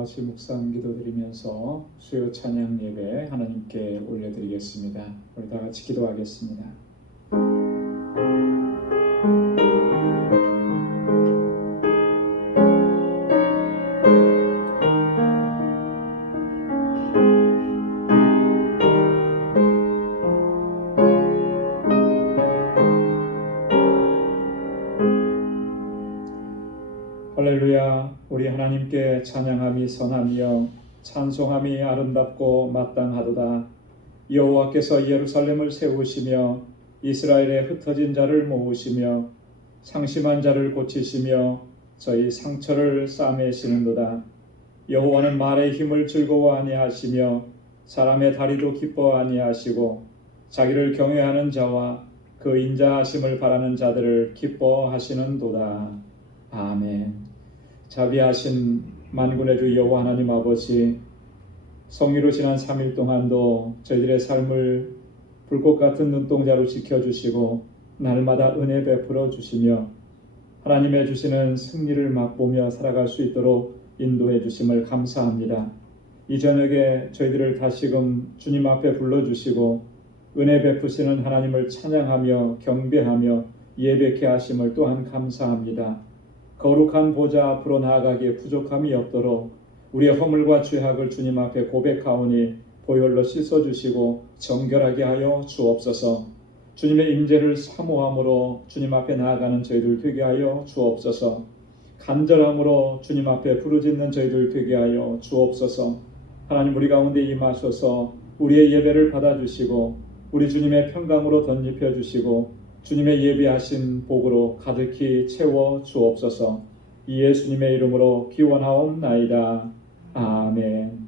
같이 묵상 기도드리면서 수요 찬양 예배 하나님께 올려드리겠습니다. 우리 다 같이 기도하겠습니다. 할렐루야. 우리 하나님께 찬양함이 선하며 찬송함이 아름답고 마땅하도다. 여호와께서 예루살렘을 세우시며 이스라엘의 흩어진 자를 모으시며 상심한 자를 고치시며 저희 상처를 싸매시는도다. 여호와는 말의 힘을 즐거워 아니하시며 사람의 다리도 기뻐 아니하시고 자기를 경외하는 자와 그 인자하심을 바라는 자들을 기뻐하시는도다. 아멘. 자비하신 만군의 주 여호와 하나님 아버지, 성리로 지난 3일 동안도 저희들의 삶을 불꽃 같은 눈동자로 지켜주시고 날마다 은혜 베풀어 주시며 하나님의 주시는 승리를 맛보며 살아갈 수 있도록 인도해 주심을 감사합니다. 이 저녁에 저희들을 다시금 주님 앞에 불러주시고 은혜 베푸시는 하나님을 찬양하며 경배하며 예배케 하심을 또한 감사합니다. 거룩한 보좌 앞으로 나아가기에 부족함이 없도록 우리의 허물과 죄악을 주님 앞에 고백하오니 보혈로 씻어주시고 정결하게 하여 주옵소서. 주님의 임재를 사모함으로 주님 앞에 나아가는 저희들 되게 하여 주옵소서. 간절함으로 주님 앞에 부르짖는 저희들 되게 하여 주옵소서. 하나님, 우리 가운데 임하셔서 우리의 예배를 받아주시고 우리 주님의 평강으로 덧입혀 주시고 주님의 예비하신 복으로 가득히 채워 주옵소서. 이 예수님의 이름으로 기원하옵나이다. 아멘.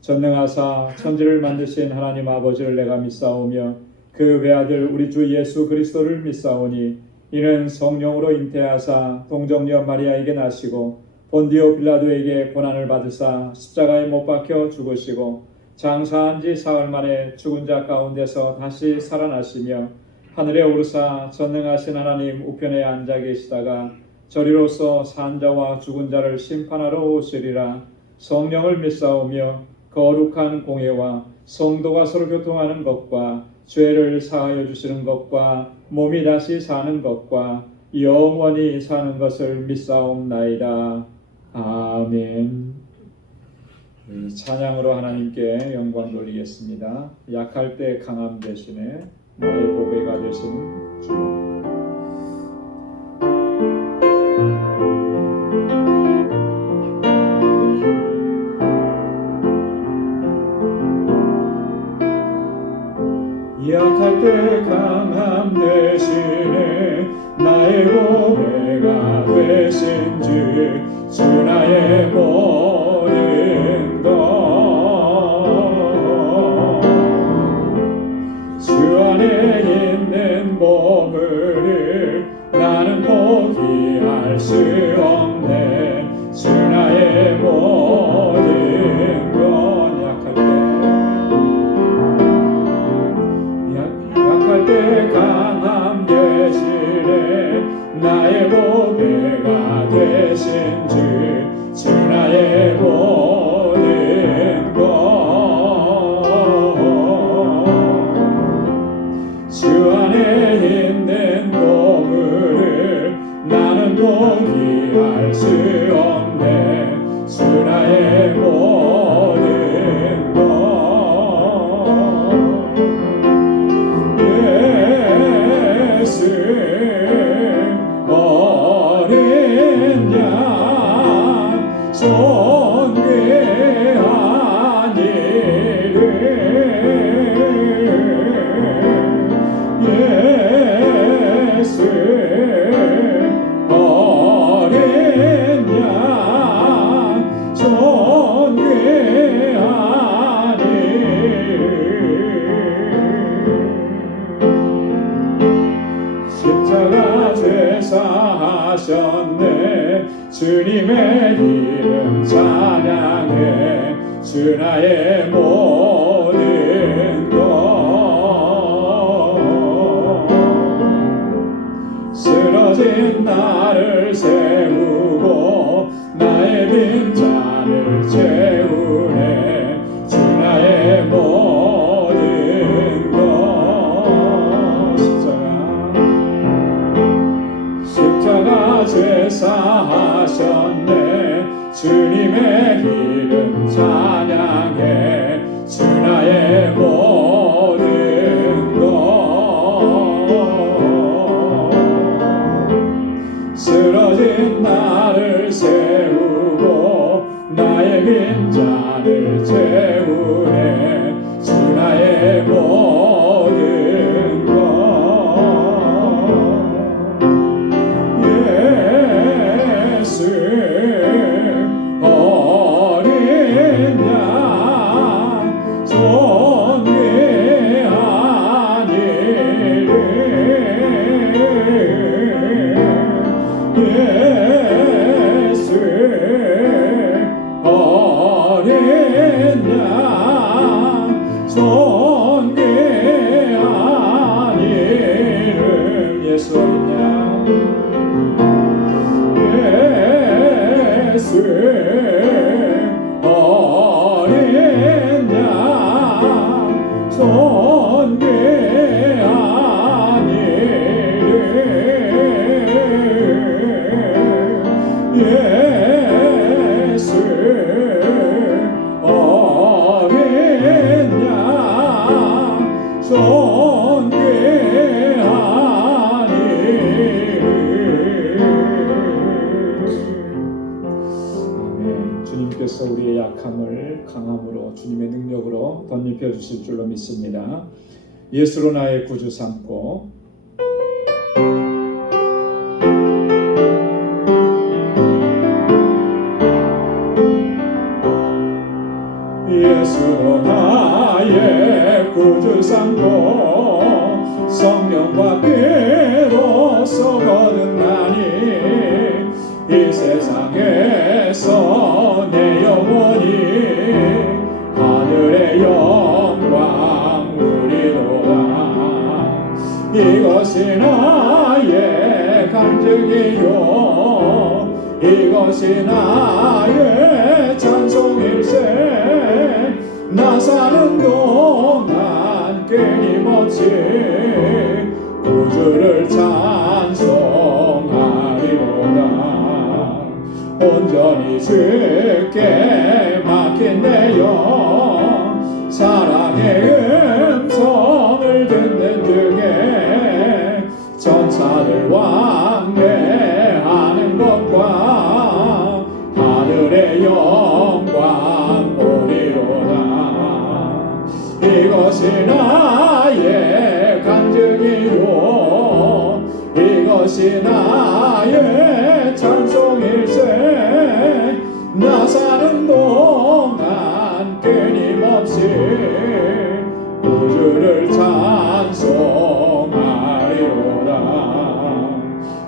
전능하사 천지를 만드신 하나님 아버지를 내가 믿사오며 그 외아들 우리 주 예수 그리스도를 믿사오니 이는 성령으로 잉태하사 동정녀 마리아에게 나시고 본디오 빌라도에게 고난을 받으사 십자가에 못 박혀 죽으시고 장사한 지 사흘 만에 죽은 자 가운데서 다시 살아나시며 하늘에 오르사 전능하신 하나님 우편에 앉아 계시다가 저리로서 산 자와 죽은 자를 심판하러 오시리라. 성령을 믿사오며 거룩한 공예와 성도가 서로 교통하는 것과 죄를 사하여 주시는 것과 몸이 다시 사는 것과 영원히 사는 것을 믿사옵나이다. 아멘. 찬양으로 하나님께 영광 돌리겠습니다. 약할 때 강함 대신에 나의 보배가 되시는 주. 약할 때 강함 대신에 나의 보배가 되신 주 나의 모든 것 주 안에 있는 보물을 나는 포기할 수 없네. 주 나의 모든 것 약할 때 강함 대신에 나의 보배가 되신 주 나의 모든 것 주 안에 있는 보물을 나는 포기할 수 없네. 주 나의 모든 것 예수 어린 양 존귀한 이름 예수 어린 양 존귀한 이름 십자가 죄사하셨네. 주님의 이름 찬양해. 주 나의 모든 것 쓰러진 나를 세우고 나의 빈잔을 채우고 입혀주실 줄로 믿습니다. 예수로 나의 구주 삼고 예수로 나의 구주 삼고 성령과 피로써 거듭나니 이 세상에서 내 영혼이 하늘의 영광 누리도다. 이것이 나의 간증이요 이것이 나의 찬송일세. 나 사는 동안 끊임없이 구주를 찬송하리로다. 온전히 주께 맡긴 내 영 사랑의 음성을 듣는 중에 천사들 왕래하는 것과 하늘의 영광 보리로다. 이것이 나의 간증이요 이것이 나의 찬송일세. 나 사는 동안 끊임없이 구주를 찬송하리로다.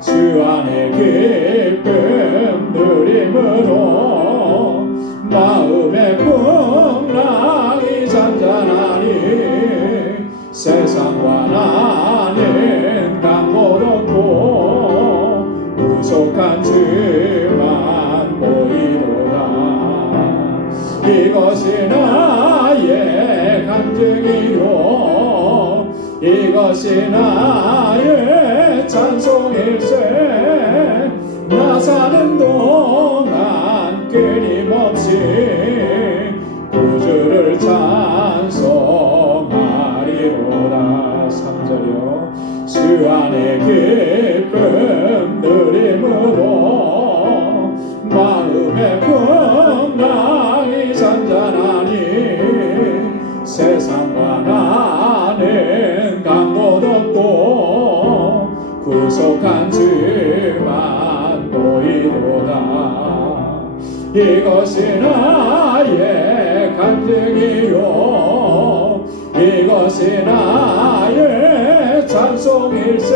주 안의 기쁨 누림으로 마음의 풍랑이 잔잔하니 세상과 나는 강고롭고 구속한 주만 보이도다. 이것이 나의 간증이요 이것이 나의 찬송일세. 나 사는 동안 끊임없이 구주를 찬송하리로다. 3절이요. 주 안의 기쁨 누림으로 마음의 풍랑이 잔잔하니 세상과 나는 강도 없고 구속한 주만 보이도다. 이것이 나의 간증이요 이것이 나의 찬송일세.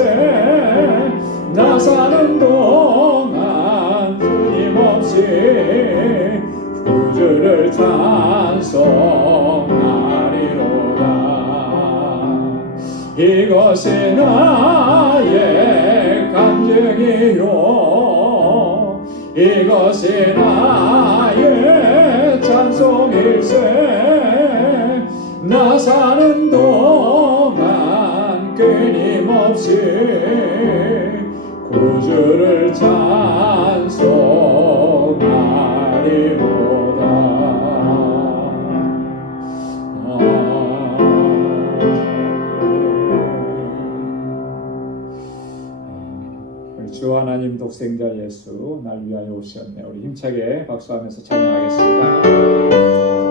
나 사는 동안 끊임없이 구주를 찬송하리로다. 이것이 나의 간증이요 이것이 나의 찬송일세. 나 사는 동안 끊임없이 구주를 찬송하리로다. 주 하나님 독생자 예수 날 위하여 오셨네. 우리 힘차게 박수하면서 찬양하겠습니다.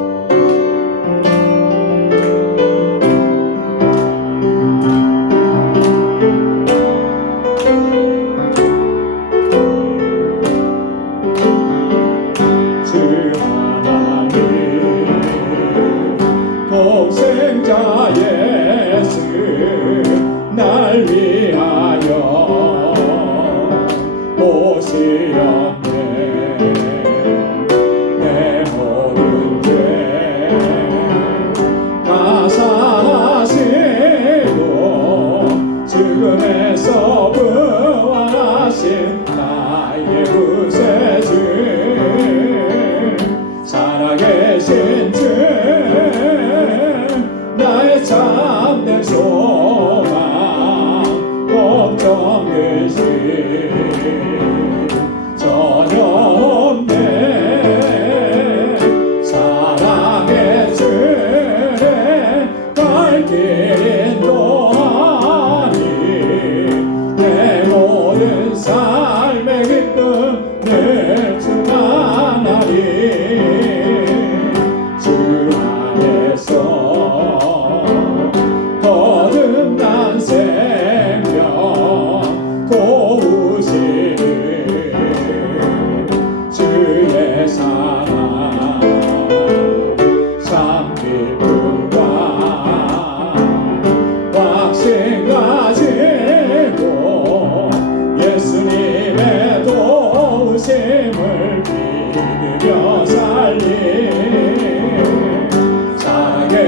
독생자 예수 날 위하여 오시었네. 내 모든 죄 다 사하시고 죽음에서 부활하신 나의 구세주 살아계신 주 나의 참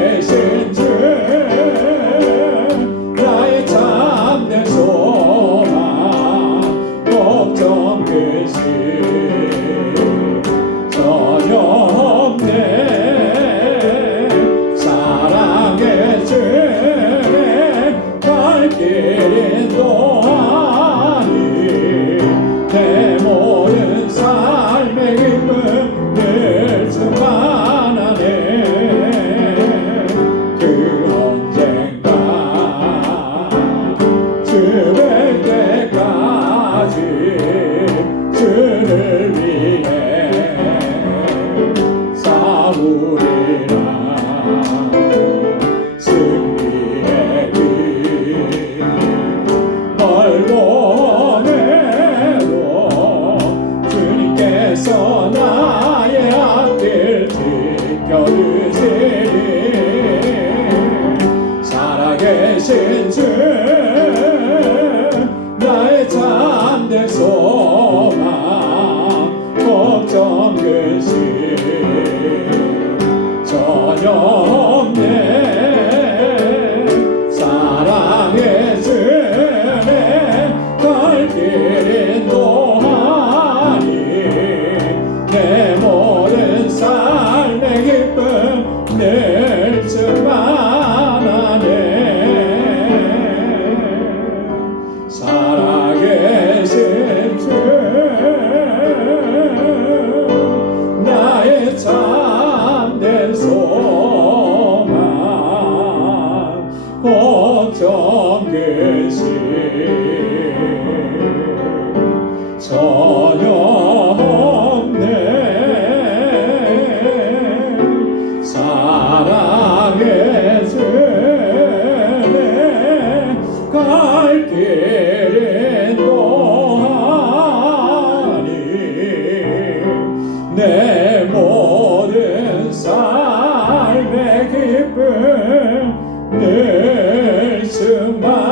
살아계신 주 나의 참된 소망 걱정 근심 전혀 없네 사랑의 주의 갈 길 인도하니 내 모든 삶의 기쁨 늘 충만하네 그 언젠가 주 뵐 때까지 주를 위해 싸우리라 승리의 길 멀고 매로 주님께서 나의 앞길 지켜주시리 살아계신 주 나의 참된 소망 걱정 근심 전혀 없네 사랑의 주내 갈 길 인도하니 내 모든 삶의 기쁨 늘 충만하네 살아계신 주 나의 참된 소망 걱정 근심 전혀 없네 사랑의 주내 갈 길 인도하니 내 모든 삶의 기쁨 늘 충만하네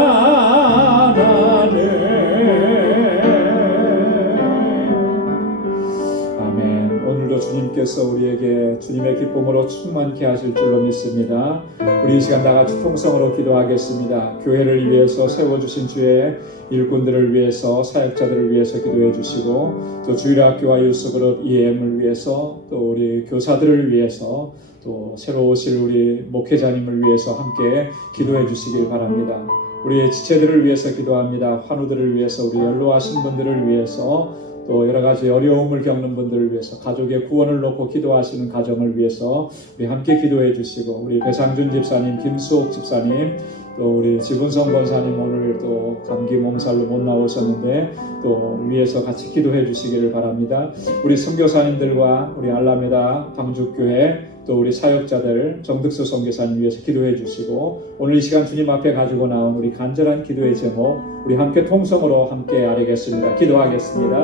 아멘. 오늘도 주님께서 우리에게 주님의 기쁨으로 충만케 하실 줄로 믿습니다. 우리 이 시간 다같이 통성으로 기도하겠습니다. 교회를 위해서 세워주신 주의 일꾼들을 위해서 사역자들을 위해서 기도해 주시고 또 주일학교와 유스그룹 EM을 위해서 또 우리 교사들을 위해서 또 새로 오실 우리 목회자님을 위해서 함께 기도해 주시길 바랍니다. 우리의 지체들을 위해서 기도합니다. 환우들을 위해서 우리 연로하신 분들을 위해서 또 여러 가지 어려움을 겪는 분들을 위해서 가족의 구원을 놓고 기도하시는 가정을 위해서 우리 함께 기도해 주시고 우리 배상준 집사님, 김수옥 집사님 또 우리 지분성 권사님 오늘 또 감기 몸살로 못 나오셨는데 또 위해서 같이 기도해 주시기를 바랍니다. 우리 선교사님들과 우리 알라메다 방주교회 또 우리 사역자들 정득수 선교사님 위해서 기도해 주시고 오늘 이 시간 주님 앞에 가지고 나온 우리 간절한 기도의 제목 우리 함께 통성으로 함께 아뢰겠습니다. 기도하겠습니다.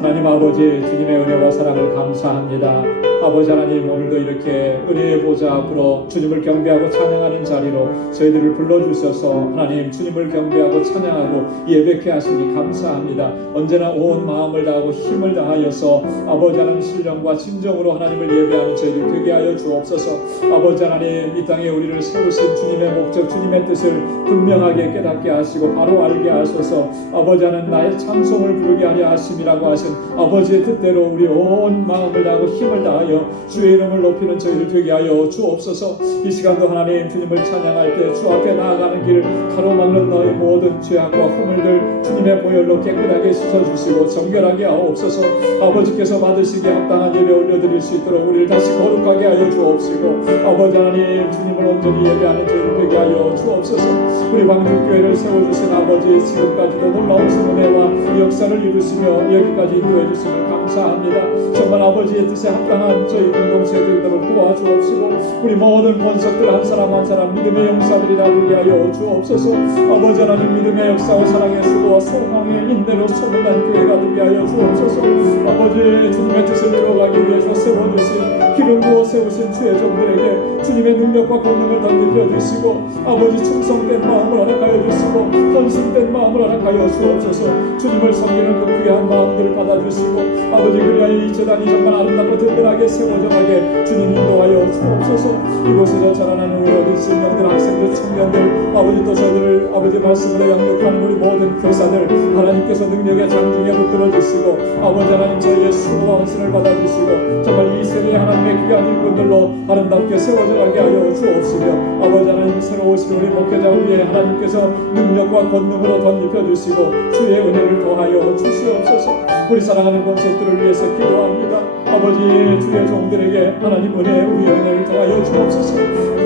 하나님 아버지 주님의 은혜와 사랑을 감사합니다. 아버지 하나님 오늘도 이렇게 은혜의 보좌 앞으로 주님을 경배하고 찬양하는 자리로 저희들을 불러주셔서 하나님 주님을 경배하고 찬양하고 예배케 하시니 감사합니다. 언제나 온 마음을 다하고 힘을 다하여서 아버지 하나님 신령과 진정으로 하나님을 예배하는 저희들 되게 하여 주옵소서. 아버지 하나님 이 땅에 우리를 세우신 주님의 목적 주님의 뜻을 분명하게 깨닫게 하시고 바로 알게 하소서. 아버지 하나님 나의 찬송을 부르게 하려 하심이라고 하신 아버지의 뜻대로 우리 온 마음을 다하고 힘을 다하여 주의 이름을 높이는 저희들 되게 하여 주옵소서. 이 시간도 하나님 주님을 찬양할 때 주 앞에 나아가는 길을 가로막는 너희 모든 죄악과 허물들 주님의 보혈로 깨끗하게 씻어주시고 정결하게 하옵소서. 아버지께서 받으시기에 합당한 예배 올려드릴 수 있도록 우리를 다시 거룩하게 하여 주옵시고 아버지 하나님 주님을 온전히 예배하는 저희들 되게 하여 주옵소서. 우리 방주교회를 세워주신 아버지 지금까지도 놀라우신 은혜와 역사를 이루시며 여기까지 인도해 주심을 감사합니다. 정말 아버지의 뜻에 합당한 저희 공동체 되도록 도와주옵시고 우리 모든 권석들 한 사람 한 사람 믿음의 용사들이라 되게 하여 주옵소서. 아버지 하나님 믿음의 역사와 사랑의 수고와 소망의 인내로 소문난 교회가 되게 하여 주옵소서. 아버지 주님의 뜻을 이루어가기 위해서 세워주신 기름 부어 세우신 주의 종들에게 주님의 능력과 권능을 덧입혀 주시고 아버지 충성된 마음을 허락하여 주시고 헌신된 마음을 허락하여 주옵소서. 주님을 섬기는 그 귀한 마음들을 받아주시고 아버지 그리하여 이 재단이 정말 아름답고 든든하게 세워져 가게 주님 인도하여 주옵소서. 이곳에서 자라나는 우리 어린 영들 학생들 청년들 아버지 또 저들을 아버지 말씀으로 양육하는 우리 모든 교사들 하나님께서 능력의 장중에 붙들어 주시고 아버지 하나님 저희의 수고와 헌신을 받아주시고 정말 이 세대의 하나님의 귀한 일꾼들로 아름답게 세워져 가게 하여 주옵시며 아버지 하나님 새로 오신 우리 목회자 위에 하나님께서 능력과 권능으로 덧입혀 주시고 주의 은혜를 더하여 주시옵소서. 우리 사랑하는 권속들을 위해서 기도합니다. 아버지 주의 종들에게 하나님 우리의 은혜를 더하여 주옵소서.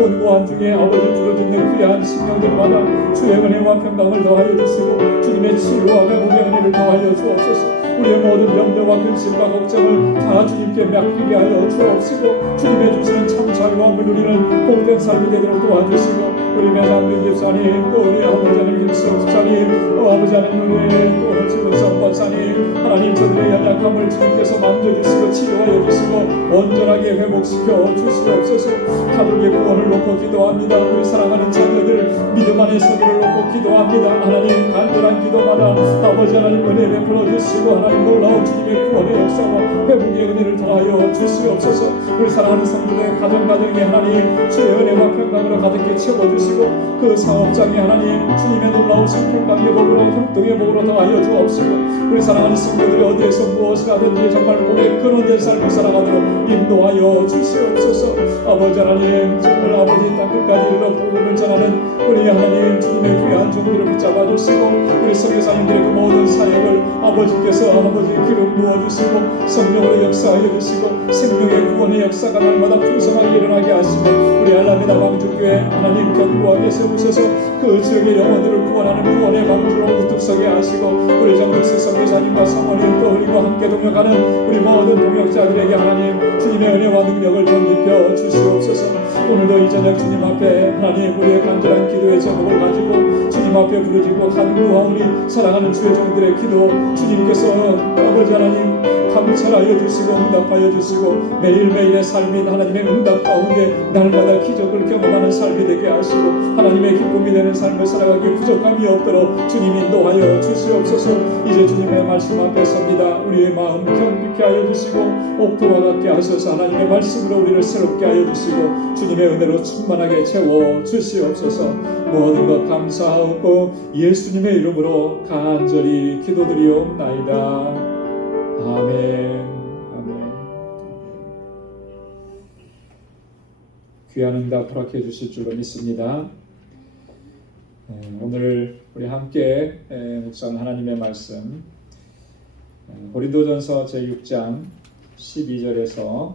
권고한 중에 아버지 부르짖는 귀한 심령들마다 주의 은혜와 평강을 더하여 주시고 주님의 치유와 회복의 은혜를 더하여 주옵소서. 우리의 모든 염려와 근심과 걱정을 다 주님께 맡기게 하여 주옵시고 주님의 주시는 참 자유함을 누리는 복된 삶이 되도록 도와주시고 우리 매장민 집사님 또 우리 아버지 하나님 김수영 집사님 또 아버지 하나님 우리 또 지문성 권사님 하나님 저들의 연약함을 주님께서 만져주시고 치료하여 주시고 온전하게 회복시켜 주시옵소서. 가족의 구원을 놓고 기도합니다. 우리 사랑하는 자녀들 믿음 안에 서기를 놓고 기도합니다. 하나님 간절한 기도마다 아버지 하나님 은혜 베풀어 주시고 하나님 놀라운 주님의 구원의 역사와 회복의 은혜를 더하여 주시옵소서. 우리 사랑하는 성도들의 가정에 하나님 주의 은혜와 평강으로 가득히 채워주시고 그 사업장에 하나님 주님의 놀라우신 평강의 복으로 형통의 복으로 더하여 주옵시고 우리 사랑하는 성도들이 어디에서 무엇을 하든지 정말 복의 근원된 삶을 살아가도록 인도하여 주시옵소서. 아버지 하나님 정말 아버지 땅끝까지 이르러 복음을 전하는 우리 하나님 주님의 귀한 종들을 붙잡아 주시고 우리 선교사님들의 그 모든 사역을 아버지께서 아버지 기름 부어주시고 성령으로 역사하여 주시고 생명의 구원의 역사가 날마다 풍성하게 일어나게 하시고 우리 알라메다 방주교회 하나님 견고하게 세우셔서 그 지역의 영혼들을 구원하는 구원의 방주로 우뚝서게 하시고 우리 정두수 선교사님과 사모님 또 그리고 함께 동역하는 우리 모든 동역자들에게 하나님 주님의 은혜와 능력을 덧입혀 주시옵소서. 오늘도 이 저녁 주님 앞에 하나님 우리의 간절한 기도의 제목을 가지고 주님 앞에 부르짖고 간구한 우리 사랑하는 주의 종들의 기도 주님께서 아버지 하나님 감찰하여 주시고 응답하여 주시고 매일매일의 삶인 하나님의 응답 가운데 날마다 기적을 경험하는 삶이 되게 하시고 하나님의 기쁨이 되는 삶을 살아가기 부족함이 없도록 주님 인도하여 주시옵소서. 이제 주님의 말씀 앞에 섭니다. 우리의 마음 경비케 하여 주시고 옥토와 같게 하셔서 하나님의 말씀으로 우리를 새롭게 하여 주시고 주님의 은혜로 충만하게 채워 주시옵소서. 모든 것 감사하고 예수님의 이름으로 간절히 기도드리옵나이다. 아멘. 아멘. 귀한 응답 허락해 주실 줄로 믿습니다. 오늘 우리 함께 묵상한 하나님의 말씀 고린도전서 제6장 12절에서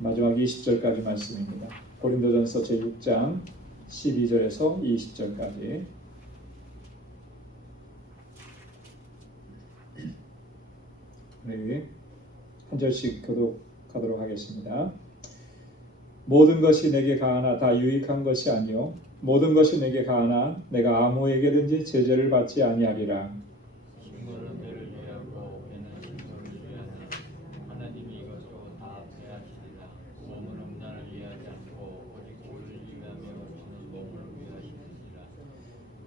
마지막 20절까지 말씀입니다. 고린도전서 제6장 12절에서 20절까지 한 절씩 교독하도록 하겠습니다. 모든 것이 내게 가하나 다 유익한 것이 아니요 모든 것이 내게 가하나 내가 아무에게든지 제재를 받지 아니하리라. 식물은 때를 위하고 배는 식물을 위하나 하나님이 이것도 다 배하시리라. 몸은 음란을 위하지 않고 오직 주를 위하며 주는 몸을 위하시리라.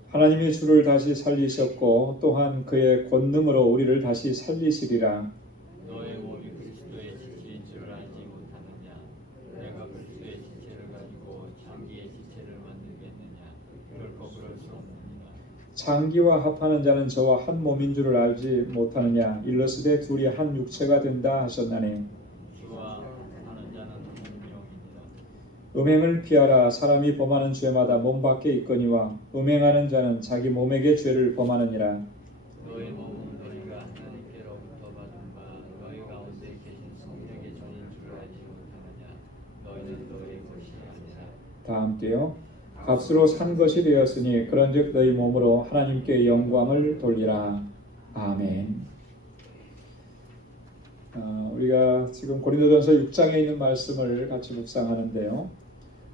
하나님이 주를 다시 살리셨고 또한 그의 권능으로 우리를 다시 살리시리라. 너의 몸이 그리스도의 지체인 줄 알지 못하느냐? 내가 그리스도의 지체를 가지고 장기의 지체를 만들겠느냐? 결코 그럴 수 없느니라. 장기와 합하는 자는 저와 한 몸인 줄을 알지 못하느냐? 일러스되 둘이 한 육체가 된다 하셨나니. 주와 하는 자는 한 영이니라. 음행을 피하라. 사람이 범하는 죄마다 몸 밖에 있거니와 음행하는 자는 자기 몸에게 죄를 범하느니라. 너의 몸은 너희가 하나님께로부터 받은 바 너희 가운데 계신 성령의 종인 줄 알지 못하느냐? 너희는 너희 것이 아니라. 다 함께요. 값으로 산 것이 되었으니 그런즉 너희 몸으로 하나님께 영광을 돌리라. 아멘. 우리가 지금 고린도전서 6장에 있는 말씀을 같이 묵상하는데요.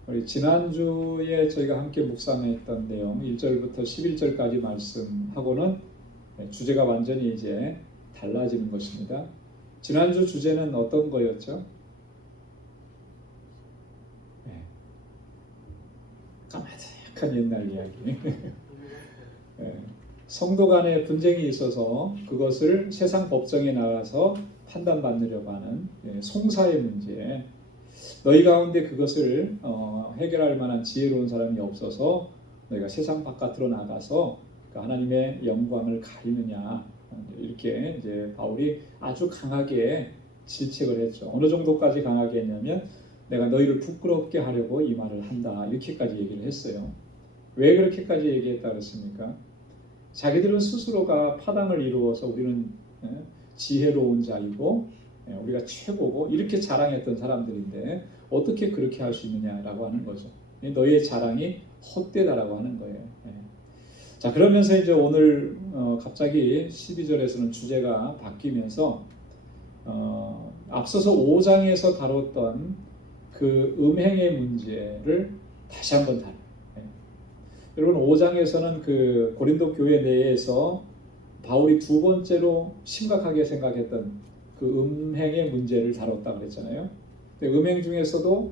우리 지난주에 저희가 함께 묵상했던 내용 1절부터 11절까지 말씀하고는 주제가 완전히 이제 달라지는 것입니다. 지난주 주제는 어떤 거였죠? 까마득한 옛날 이야기. 성도 간의 분쟁이 있어서 그것을 세상 법정에 나가서 판단받으려고 하는 송사의 문제, 너희 가운데 그것을 해결할 만한 지혜로운 사람이 없어서 너희가 세상 바깥으로 나가서 하나님의 영광을 가리느냐, 이렇게 이제 바울이 아주 강하게 질책을 했죠. 어느 정도까지 강하게 했냐면 내가 너희를 부끄럽게 하려고 이 말을 한다, 이렇게까지 얘기를 했어요. 왜 그렇게까지 얘기했다 그랬습니까? 자기들은 스스로가 파당을 이루어서 우리는 지혜로운 자이고 우리가 최고고 이렇게 자랑했던 사람들인데 어떻게 그렇게 할 수 있느냐라고 하는 거죠. 너희의 자랑이 헛되다라고 하는 거예요. 자, 그러면서 이제 오늘 갑자기 12절에서는 주제가 바뀌면서 앞서서 5장에서 다뤘던 그 음행의 문제를 다시 한번 다뤄요. 여러분, 5장에서는 그 고린도 교회 내에서 바울이 두 번째로 심각하게 생각했던 그 음행의 문제를 다뤘다 그랬잖아요. 근데 음행 중에서도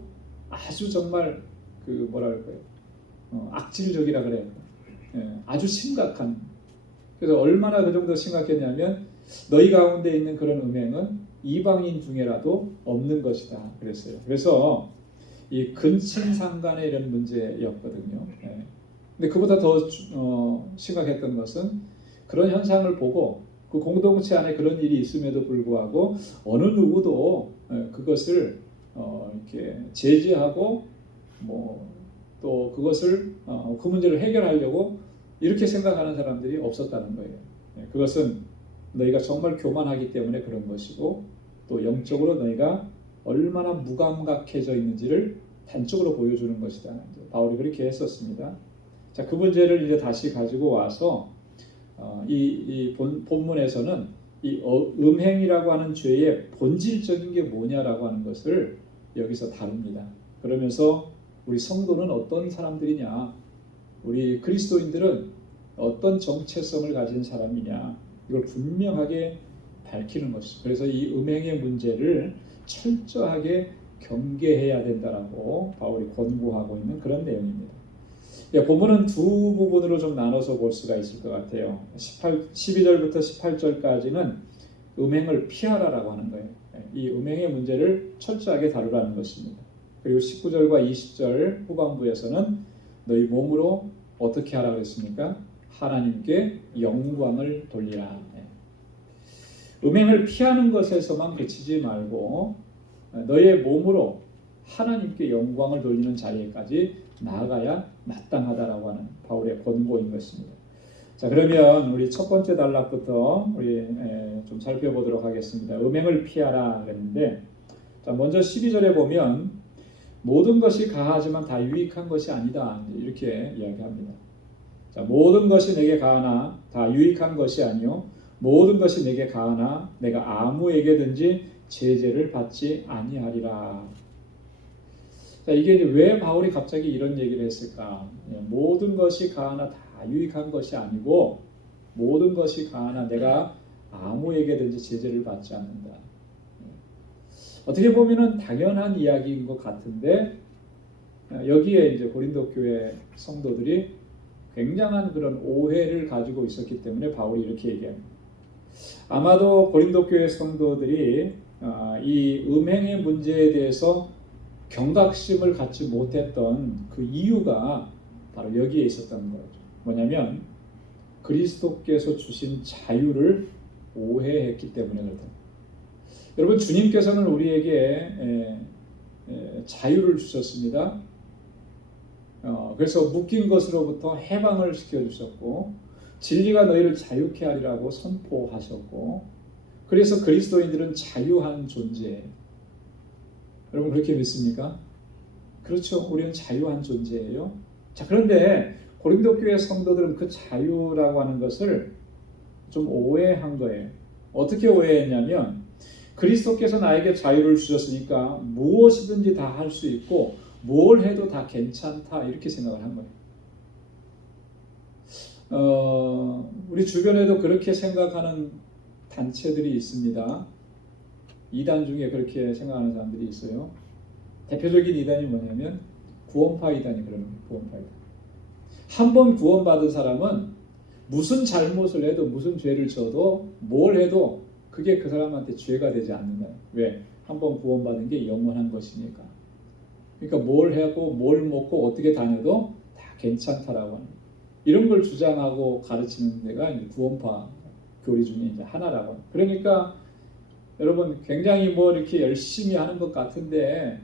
아주 정말 그 뭐랄까요, 악질적이라 그래요. 아주 심각한. 그래서 얼마나 그 정도 심각했냐면 너희 가운데 있는 그런 음행은 이방인 중에라도 없는 것이다 그랬어요. 그래서 이 근친상간의 이런 문제였거든요. 근데 그보다 더 심각했던 것은 그런 현상을 보고 그 공동체 안에 그런 일이 있음에도 불구하고 어느 누구도 그것을 이렇게 제지하고 또 그것을 그 문제를 해결하려고 이렇게 생각하는 사람들이 없었다는 거예요. 그것은 너희가 정말 교만하기 때문에 그런 것이고 또 영적으로 너희가 얼마나 무감각해져 있는지를 단적으로 보여주는 것이다. 바울이 그렇게 했었습니다. 자, 그 문제를 이제 다시 가지고 와서 이 본문에서는 이 음행이라고 하는 죄의 본질적인 게 뭐냐라고 하는 것을 여기서 다룹니다. 그러면서 우리 성도는 어떤 사람들이냐, 우리 그리스도인들은 어떤 정체성을 가진 사람이냐, 이걸 분명하게 밝히는 것이죠. 그래서 이 음행의 문제를 철저하게 경계해야 된다라고 바울이 권고하고 있는 그런 내용입니다. 본문은 두 부분으로 좀 나눠서 볼 수가 있을 것 같아요. 12절부터 18절까지는 음행을 피하라라고 하는 거예요. 이 음행의 문제를 철저하게 다루라는 것입니다. 그리고 19절과 20절 후반부에서는 너희 몸으로 어떻게 하라 그랬습니까? 하나님께 영광을 돌리라. 음행을 피하는 것에서만 그치지 말고 너의 몸으로 하나님께 영광을 돌리는 자리에까지 나아가야 마땅하다라고 하는 바울의 권고인 것입니다. 자, 그러면 우리 첫 번째 단락부터 우리 좀 살펴보도록 하겠습니다. 음행을 피하라 그랬는데, 자, 먼저 12절에 보면 모든 것이 가하지만 다 유익한 것이 아니다, 이렇게 이야기합니다. 자, 모든 것이 내게 가하나 다 유익한 것이 아니요 모든 것이 내게 가하나 내가 아무에게든지 제재를 받지 아니하리라. 자, 이게 왜 바울이 갑자기 이런 얘기를 했을까? 모든 것이 가하나 다 유익한 것이 아니고 모든 것이 가하나 내가 아무에게든지 제재를 받지 않는다. 어떻게 보면은 당연한 이야기인 것 같은데 여기에 이제 고린도 교회 성도들이 굉장한 그런 오해를 가지고 있었기 때문에 바울이 이렇게 얘기합니다. 아마도 고린도 교회 성도들이 이 음행의 문제에 대해서 경각심을 갖지 못했던 그 이유가 바로 여기에 있었다는 거죠. 뭐냐면 그리스도께서 주신 자유를 오해했기 때문에 그렇다. 여러분, 주님께서는 우리에게 자유를 주셨습니다. 그래서 묶인 것으로부터 해방을 시켜주셨고 진리가 너희를 자유케 하리라고 선포하셨고, 그래서 그리스도인들은 자유한 존재예요. 여러분, 그렇게 믿습니까? 그렇죠. 우리는 자유한 존재예요. 자, 그런데 고린도 교회 성도들은 그 자유라고 하는 것을 좀 오해한 거예요. 어떻게 오해했냐면 그리스도께서 나에게 자유를 주셨으니까 무엇이든지 다 할 수 있고 뭘 해도 다 괜찮다, 이렇게 생각을 한 거예요. 우리 주변에도 그렇게 생각하는 단체들이 있습니다. 이단 중에 그렇게 생각하는 사람들이 있어요. 대표적인 이단이 뭐냐면 구원파 이단이 그러는 거예요. 구원파 이단. 한 번 구원받은 사람은 무슨 잘못을 해도 무슨 죄를 져도 뭘 해도 그게 그 사람한테 죄가 되지 않는다. 왜? 한번 구원받은 게 영원한 것이니까. 그러니까 뭘 하고 뭘 먹고 어떻게 다녀도 다 괜찮다라고 하는 거예요. 이런 걸 주장하고 가르치는 데가 이제 구원파 교리 중에 이제 하나라고 합니다. 그러니까 여러분 굉장히 뭐 이렇게 열심히 하는 것 같은데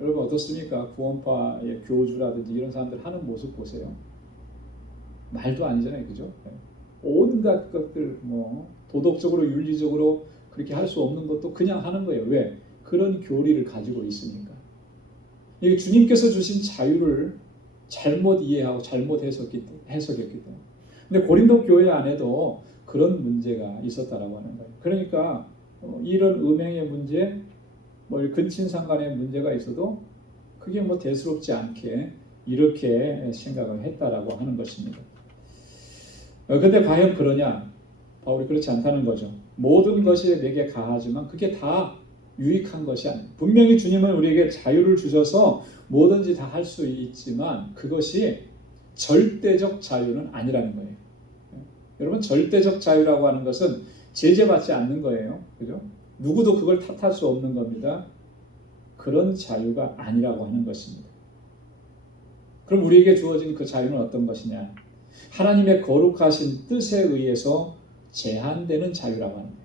여러분 어떻습니까? 구원파의 교주라든지 이런 사람들 하는 모습 보세요. 말도 아니잖아요, 그죠? 온갖 것들 뭐 도덕적으로 윤리적으로 그렇게 할 수 없는 것도 그냥 하는 거예요. 왜? 그런 교리를 가지고 있으니까. 이게 주님께서 주신 자유를 잘못 이해하고 잘못 해석했기 때문에. 근데 고린도 교회 안에도 그런 문제가 있었다라고 하는 거예요. 그러니까 이런 음행의 문제, 뭐 근친상간의 문제가 있어도 그게 뭐 대수롭지 않게 이렇게 생각을 했다라고 하는 것입니다. 근데 과연 그러냐? 바울이 그렇지 않다는 거죠. 모든 것이 내게 가하지만 그게 다 유익한 것이 아니에요. 분명히 주님은 우리에게 자유를 주셔서 뭐든지 다 할 수 있지만 그것이 절대적 자유는 아니라는 거예요. 여러분 절대적 자유라고 하는 것은 제재받지 않는 거예요. 그죠? 누구도 그걸 탓할 수 없는 겁니다. 그런 자유가 아니라고 하는 것입니다. 그럼 우리에게 주어진 그 자유는 어떤 것이냐? 하나님의 거룩하신 뜻에 의해서 제한되는 자유라고 하는 거예요.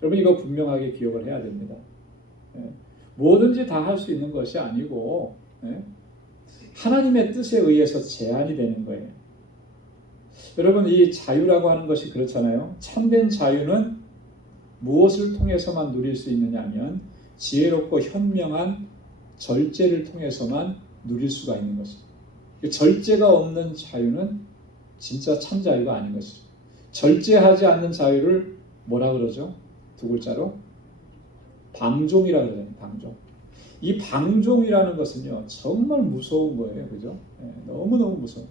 여러분 이거 분명하게 기억을 해야 됩니다. 뭐든지 다 할 수 있는 것이 아니고 하나님의 뜻에 의해서 제한이 되는 거예요. 여러분 이 자유라고 하는 것이 그렇잖아요. 참된 자유는 무엇을 통해서만 누릴 수 있느냐 하면 지혜롭고 현명한 절제를 통해서만 누릴 수가 있는 것입니다. 절제가 없는 자유는 진짜 참 자유가 아닌 것이죠. 절제하지 않는 자유를 뭐라 그러죠? 두 글자로 방종이라고 그러잖아요. 방종. 이 방종이라는 것은요 정말 무서운 거예요. 그죠? 너무너무 무서워요.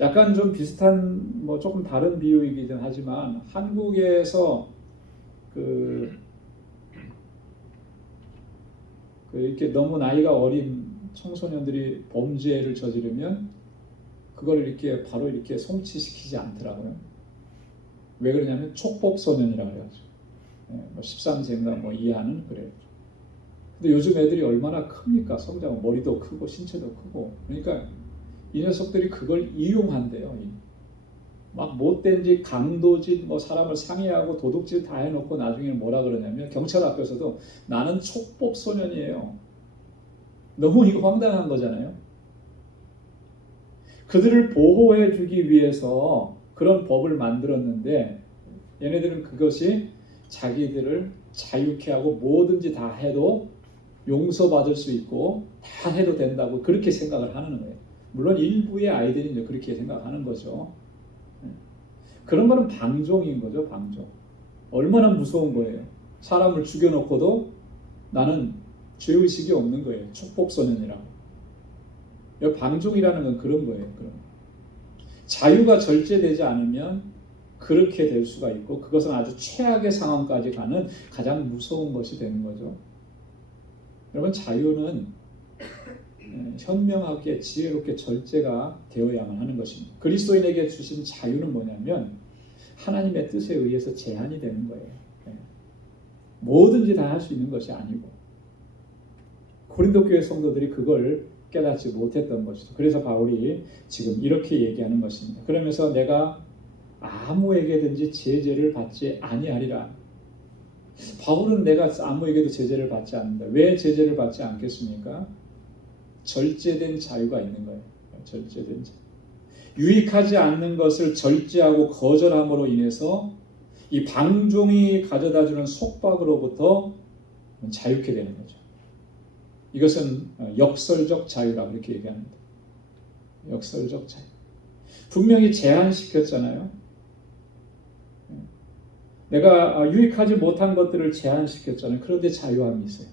약간 좀 비슷한 뭐 조금 다른 비유이긴 하지만 한국에서 이렇게 너무 나이가 어린 청소년들이 범죄를 저지르면 그걸 이렇게 바로 이렇게 송치시키지 않더라고요. 왜 그러냐면 촉법소년이라고 그래가지고 13세인가 뭐 이하는 그래요. 근데 요즘 애들이 얼마나 큽니까? 성장은 머리도 크고 신체도 크고. 그러니까 이 녀석들이 그걸 이용한대요. 막 못된 짓, 강도짓, 뭐 사람을 상해하고 도둑질 다 해놓고 나중에 뭐라 그러냐면 경찰 앞에서도 나는 촉법소년이에요. 너무 이거 황당한 거잖아요. 그들을 보호해주기 위해서 그런 법을 만들었는데 얘네들은 그것이 자기들을 자유케 하고 뭐든지 다 해도 용서받을 수 있고 다 해도 된다고 그렇게 생각을 하는 거예요. 물론 일부의 아이들이 이제 그렇게 생각하는 거죠. 그런 거는 방종인 거죠, 방종. 얼마나 무서운 거예요. 사람을 죽여놓고도 나는 죄의식이 없는 거예요. 촉법소년이라고. 방종이라는 건 그런 거예요. 그런. 자유가 절제되지 않으면 그렇게 될 수가 있고 그것은 아주 최악의 상황까지 가는 가장 무서운 것이 되는 거죠. 여러분 자유는 현명하게 지혜롭게 절제가 되어야만 하는 것입니다. 그리스도인에게 주신 자유는 뭐냐면 하나님의 뜻에 의해서 제한이 되는 거예요. 뭐든지 다 할 수 있는 것이 아니고 고린도 교회 성도들이 그걸 깨닫지 못했던 것이죠. 그래서 바울이 지금 이렇게 얘기하는 것입니다. 그러면서 내가 아무에게든지 제재를 받지 아니하리라. 바울은 내가 아무에게도 제재를 받지 않는다. 왜 제재를 받지 않겠습니까? 절제된 자유가 있는 거예요. 절제된 자유. 유익하지 않는 것을 절제하고 거절함으로 인해서 이 방종이 가져다주는 속박으로부터 자유케 되는 거죠. 이것은 역설적 자유라고 이렇게 얘기합니다. 역설적 자유. 분명히 제한시켰잖아요. 내가 유익하지 못한 것들을 제한시켰잖아요. 그런데 자유함이 있어요.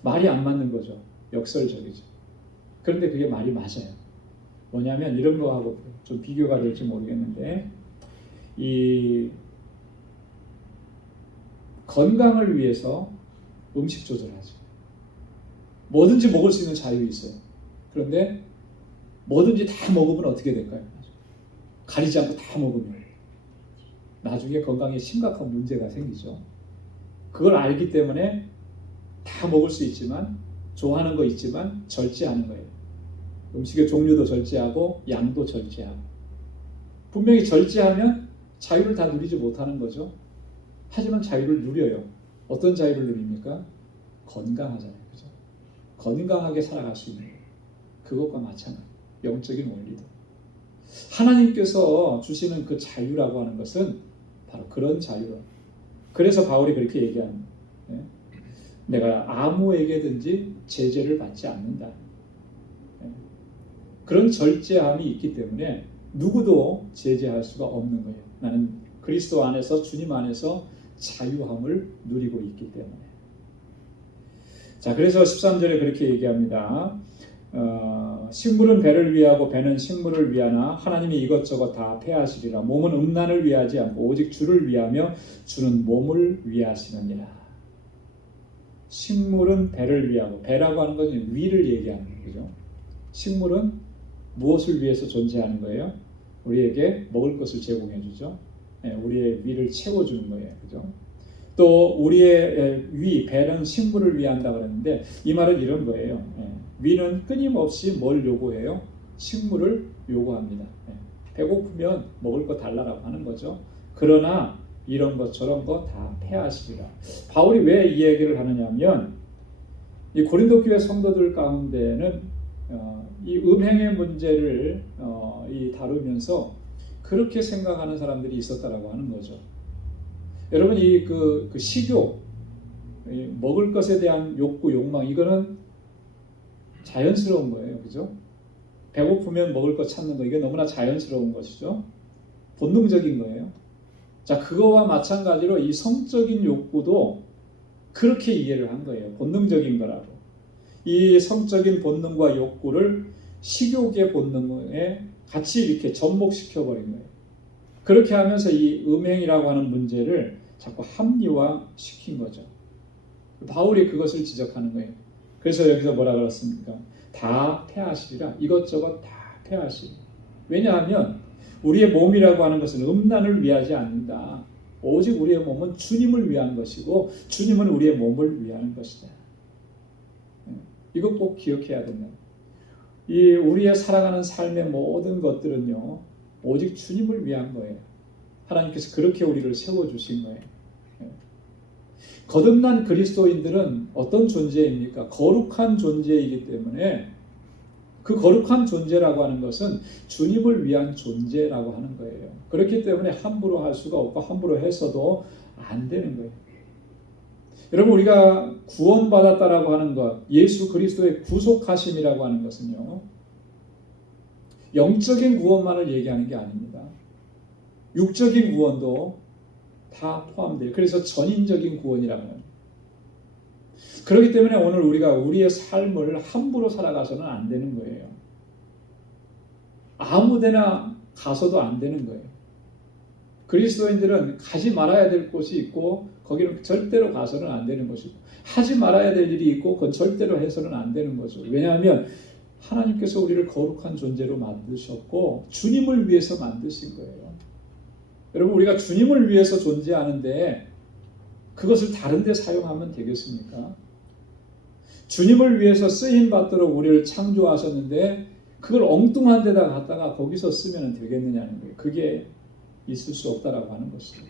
말이 안 맞는 거죠. 역설적이죠. 그런데 그게 말이 맞아요. 뭐냐면 이런 거하고 좀 비교가 될지 모르겠는데 이 건강을 위해서 음식 조절하죠. 뭐든지 먹을 수 있는 자유 있어요. 그런데 뭐든지 다 먹으면 어떻게 될까요? 가리지 않고 다 먹으면 나중에 건강에 심각한 문제가 생기죠. 그걸 알기 때문에 다 먹을 수 있지만, 좋아하는 거 있지만 절제하는 거예요. 음식의 종류도 절제하고 양도 절제하고. 분명히 절제하면 자유를 다 누리지 못하는 거죠. 하지만 자유를 누려요. 어떤 자유를 누립니까? 건강하잖아요. 그죠? 건강하게 살아갈 수 있는 거예요. 그것과 마찬가지. 영적인 원리도. 하나님께서 주시는 그 자유라고 하는 것은 바로 그런 자유로. 그래서 바울이 그렇게 얘기합니다. 내가 아무에게든지 제재를 받지 않는다. 그런 절제함이 있기 때문에 누구도 제재할 수가 없는 거예요. 나는 그리스도 안에서, 주님 안에서 자유함을 누리고 있기 때문에. 자, 그래서 13절에 그렇게 얘기합니다. 식물은 배를 위하고 배는 식물을 위하나 하나님이 이것저것 다 패하시리라. 몸은 음란을 위하지 않고 오직 주를 위하며 주는 몸을 위하시느니라. 식물은 배를 위하고, 배라고 하는 것은 위를 얘기하는 거죠. 식물은 무엇을 위해서 존재하는 거예요? 우리에게 먹을 것을 제공해 주죠. 우리의 위를 채워주는 거예요. 그죠? 또 우리의 위, 배는 식물을 위한다 그랬는데 이 말은 이런 거예요. 위는 끊임없이 뭘 요구해요? 식물을 요구합니다. 배고프면 먹을 거 달라고 하는 거죠. 그러나 이런 것 저런 거 다 패하시리라. 바울이 왜 이 얘기를 하느냐면 이 고린도 교회 성도들 가운데는 이 음행의 문제를 다루면서 그렇게 생각하는 사람들이 있었다라고 하는 거죠. 여러분 그 식욕, 먹을 것에 대한 욕구, 욕망 이거는 자연스러운 거예요, 그죠? 배고프면 먹을 것 찾는 거 이게 너무나 자연스러운 것이죠. 본능적인 거예요. 자, 그거와 마찬가지로 이 성적인 욕구도 그렇게 이해를 한 거예요. 본능적인 거라고. 이 성적인 본능과 욕구를 식욕의 본능에 같이 이렇게 접목시켜 버린 거예요. 그렇게 하면서 이 음행이라고 하는 문제를 자꾸 합리화시킨 거죠. 바울이 그것을 지적하는 거예요. 그래서 여기서 뭐라 그랬습니까? 다 패하시리라. 이것저것 다 패하시리라. 왜냐하면 우리의 몸이라고 하는 것은 음란을 위하지 않는다. 오직 우리의 몸은 주님을 위한 것이고 주님은 우리의 몸을 위하는 것이다. 이거 꼭 기억해야 된다. 이 우리의 살아가는 삶의 모든 것들은요, 오직 주님을 위한 거예요. 하나님께서 그렇게 우리를 세워주신 거예요. 거듭난 그리스도인들은 어떤 존재입니까? 거룩한 존재이기 때문에 그 거룩한 존재라고 하는 것은 주님을 위한 존재라고 하는 거예요. 그렇기 때문에 함부로 할 수가 없고 함부로 해서도 안 되는 거예요. 여러분 우리가 구원받았다라고 하는 것, 예수 그리스도의 구속하심이라고 하는 것은요, 영적인 구원만을 얘기하는 게 아닙니다. 육적인 구원도 다 포함돼요. 그래서 전인적인 구원이라고 합니다. 그렇기 때문에 오늘 우리가 우리의 삶을 함부로 살아가서는 안 되는 거예요. 아무데나 가서도 안 되는 거예요. 그리스도인들은 가지 말아야 될 곳이 있고 거기는 절대로 가서는 안 되는 것이고 하지 말아야 될 일이 있고 그건 절대로 해서는 안 되는 거죠. 왜냐하면 하나님께서 우리를 거룩한 존재로 만드셨고 주님을 위해서 만드신 거예요. 여러분 우리가 주님을 위해서 존재하는데 그것을 다른 데 사용하면 되겠습니까? 주님을 위해서 쓰임 받도록 우리를 창조하셨는데 그걸 엉뚱한 데다 갖다가 거기서 쓰면 되겠느냐는 거예요. 그게 있을 수 없다라고 하는 것이죠.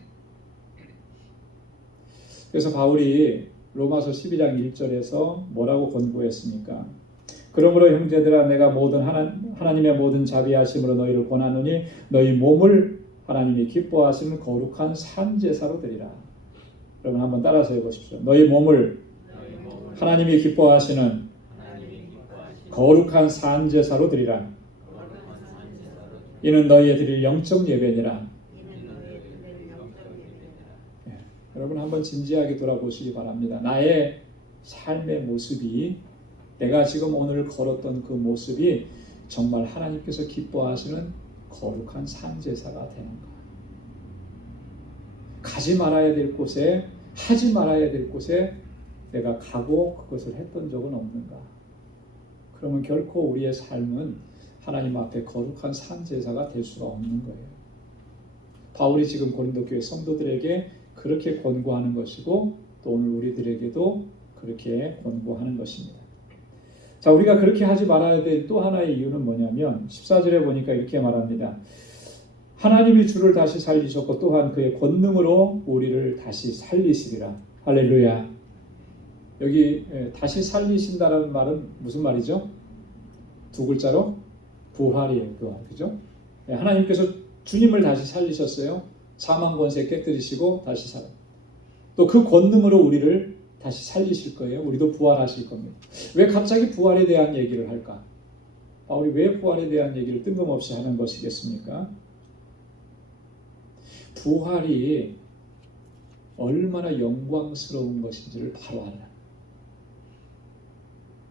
그래서 바울이 로마서 12장 1절에서 뭐라고 권고했습니까? 그러므로 형제들아 내가 모든 하나님의 모든 자비하심으로 너희를 권하노니 너희 몸을 하나님이 기뻐하시는 거룩한 산 제사로 드리라. 여러분 한번 따라서 해보십시오. 너희 몸을 하나님이 기뻐하시는 거룩한 산 제사로 드리라. 이는 너희의 드릴 영적 예배니라. 여러분 한번 진지하게 돌아보시기 바랍니다. 나의 삶의 모습이 내가 지금 오늘 걸었던 그 모습이 정말 하나님께서 기뻐하시는 거룩한 산제사가 되는가? 가지 말아야 될 곳에 하지 말아야 될 곳에 내가 가고 그것을 했던 적은 없는가? 그러면 결코 우리의 삶은 하나님 앞에 거룩한 산제사가 될 수가 없는 거예요. 바울이 지금 고린도 교회 성도들에게 그렇게 권고하는 것이고 또 오늘 우리들에게도 그렇게 권고하는 것입니다. 자, 우리가 그렇게 하지 말아야 될 또 하나의 이유는 뭐냐면 14절에 보니까 이렇게 말합니다. 하나님이 주를 다시 살리셨고 또한 그의 권능으로 우리를 다시 살리시리라. 할렐루야. 여기 다시 살리신다는 말은 무슨 말이죠? 두 글자로 부활이에요. 부활. 그죠? 하나님께서 주님을 다시 살리셨어요. 사망 권세 깨뜨리시고 다시 살아. 또 그 권능으로 우리를 다시 살리실 거예요. 우리도 부활하실 겁니다. 왜 갑자기 부활에 대한 얘기를 할까? 바울이 왜 부활에 대한 얘기를 뜬금없이 하는 것이겠습니까? 부활이 얼마나 영광스러운 것인지를 바로 알아요.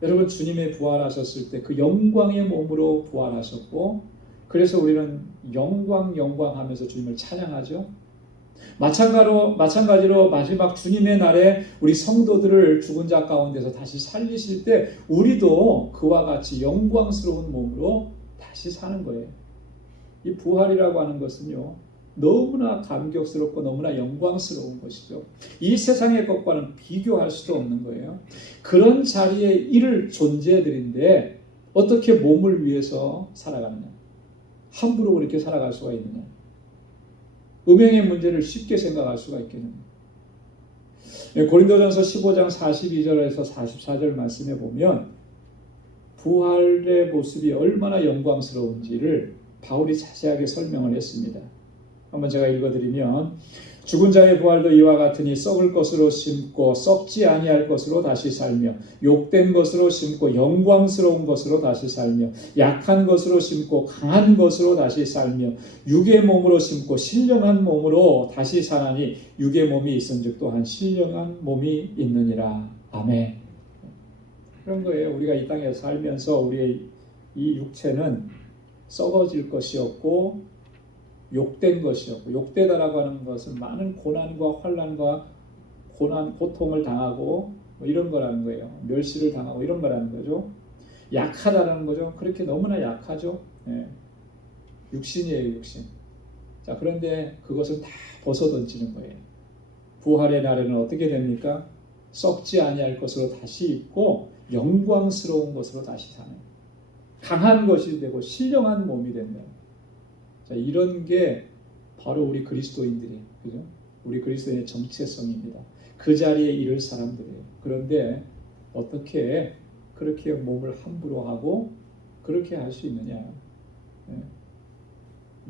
여러분, 주님의 부활하셨을 때 그 영광의 몸으로 부활하셨고, 그래서 우리는 영광 하면서 주님을 찬양하죠. 마찬가지로 마지막 주님의 날에 우리 성도들을 죽은 자 가운데서 다시 살리실 때 우리도 그와 같이 영광스러운 몸으로 다시 사는 거예요. 이 부활이라고 하는 것은요, 너무나 감격스럽고 너무나 영광스러운 것이죠. 이 세상의 것과는 비교할 수도 없는 거예요. 그런 자리에 이를 존재들인데 어떻게 몸을 위해서 살아가느냐? 함부로 그렇게 살아갈 수가 있느냐? 음행의 문제를 쉽게 생각할 수가 있겠느냐? 고린도전서 15장 42절에서 44절 말씀에 보면 부활의 모습이 얼마나 영광스러운지를 바울이 자세하게 설명을 했습니다. 한번 제가 읽어드리면 죽은 자의 부활도 이와 같으니 썩을 것으로 심고 썩지 아니할 것으로 다시 살며 욕된 것으로 심고 영광스러운 것으로 다시 살며 약한 것으로 심고 강한 것으로 다시 살며 육의 몸으로 심고 신령한 몸으로 다시 사나니 육의 몸이 있은즉 또한 신령한 몸이 있느니라. 아멘. 그런 거예요. 우리가 이 땅에 살면서 우리의 이 육체는 썩어질 것이 없고 욕된 것이었고, 욕되다라고 하는 것은 많은 고난과 환난과 고통을 당하고 뭐 이런 거라는 거예요. 멸시를 당하고 이런 거라는 거죠. 약하다라는 거죠. 그렇게 너무나 약하죠. 예. 육신이에요, 육신. 자, 그런데 그것은 다 벗어던지는 거예요. 부활의 날에는 어떻게 됩니까? 썩지 아니할 것으로 다시 입고 영광스러운 것으로 다시 사는, 강한 것이 되고 신령한 몸이 된다. 자, 이런 게 바로 우리 그리스도인들이에요. 그죠? 우리 그리스도인의 정체성입니다. 그 자리에 이를 사람들이에요. 그런데 어떻게 그렇게 몸을 함부로 하고 그렇게 할 수 있느냐?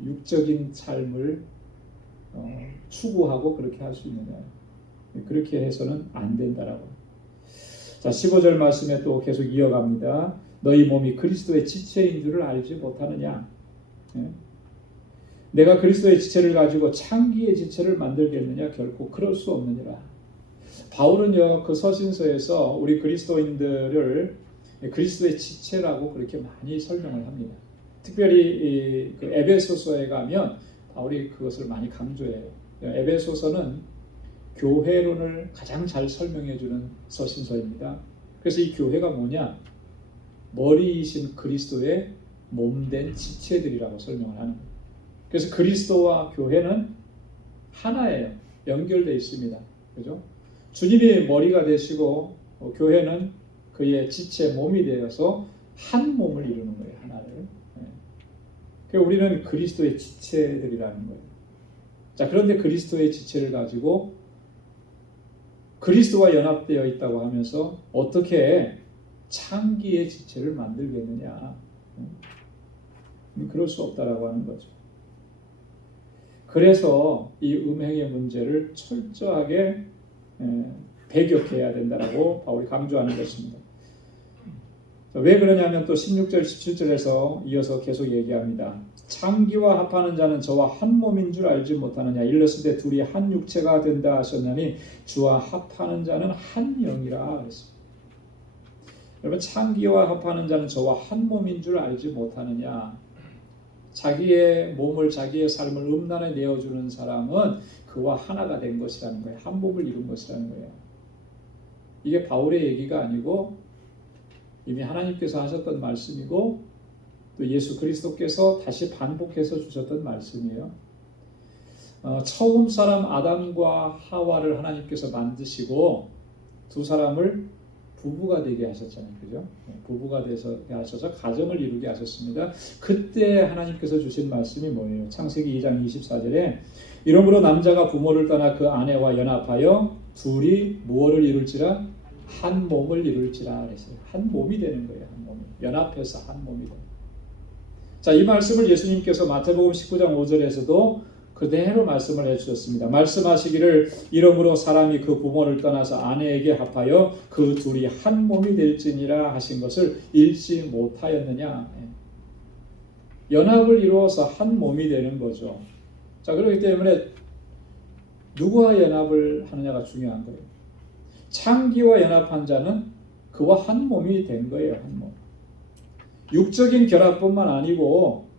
육적인 삶을 추구하고 그렇게 할 수 있느냐? 그렇게 해서는 안 된다라고. 자, 15절 말씀에 또 계속 이어갑니다. 너희 몸이 그리스도의 지체인 줄을 알지 못하느냐? 내가 그리스도의 지체를 가지고 창기의 지체를 만들겠느냐? 결코 그럴 수 없느니라. 바울은요, 그 서신서에서 우리 그리스도인들을 그리스도의 지체라고 그렇게 많이 설명을 합니다. 특별히 그 에베소서에 가면 바울이 그것을 많이 강조해요. 에베소서는 교회론을 가장 잘 설명해주는 서신서입니다. 그래서 이 교회가 뭐냐? 머리이신 그리스도의 몸된 지체들이라고 설명을 하는 거예요. 그래서 그리스도와 교회는 하나예요. 연결되어 있습니다. 그죠? 주님이 머리가 되시고 교회는 그의 지체 몸이 되어서 한 몸을 이루는 거예요. 하나를. 그래서 우리는 그리스도의 지체들이라는 거예요. 자, 그런데 그리스도의 지체를 가지고 그리스도와 연합되어 있다고 하면서 어떻게 창기의 지체를 만들겠느냐? 그럴 수 없다라고 하는 거죠. 그래서 이 음행의 문제를 철저하게 배격해야 된다라고 바울이 강조하는 것입니다. 왜 그러냐면 또 16절, 17절에서 이어서 계속 얘기합니다. 창기와 합하는 자는 저와 한 몸인 줄 알지 못하느냐? 일렀을 때 둘이 한 육체가 된다 하셨나니 주와 합하는 자는 한 영이라 그랬습니다. 여러분, 창기와 합하는 자는 저와 한 몸인 줄 알지 못하느냐? 자기의 몸을, 자기의 삶을 음란에 내어주는 사람은 그와 하나가 된 것이라는 거예요. 한 몸을 이룬 것이라는 거예요. 이게 바울의 얘기가 아니고 이미 하나님께서 하셨던 말씀이고 또 예수 그리스도께서 다시 반복해서 주셨던 말씀이에요. 처음 사람 아담과 하와를 하나님께서 만드시고 두 사람을 부부가 되게 하셨잖아요. 그죠? 부부가 되게 하셔서 가정을 이루게 하셨습니다. 그때 하나님께서 주신 말씀이 뭐예요? 창세기 2장 24절에 이러므로 남자가 부모를 떠나 그 아내와 연합하여 둘이 무엇을 이룰지라? 한 몸을 이룰지라 그랬어요. 한 몸이 되는 거예요. 한 몸이. 연합해서 한 몸이 되는 거예요. 자, 이 말씀을 예수님께서 마태복음 19장 5절에서도 그대로 말씀을 해주셨습니다. 말씀하시기를 이러므로 사람이 그 부모를 떠나서 아내에게 합하여 그 둘이 한 몸이 될지니라 하신 것을 읽지 못하였느냐. 연합을 이루어서 한 몸이 되는 거죠. 자, 그렇기 때문에 누구와 연합을 하느냐가 중요한 거예요. 창기와 연합한 자는 그와 한 몸이 된 거예요. 한 몸. 육적인 결합뿐만 아니고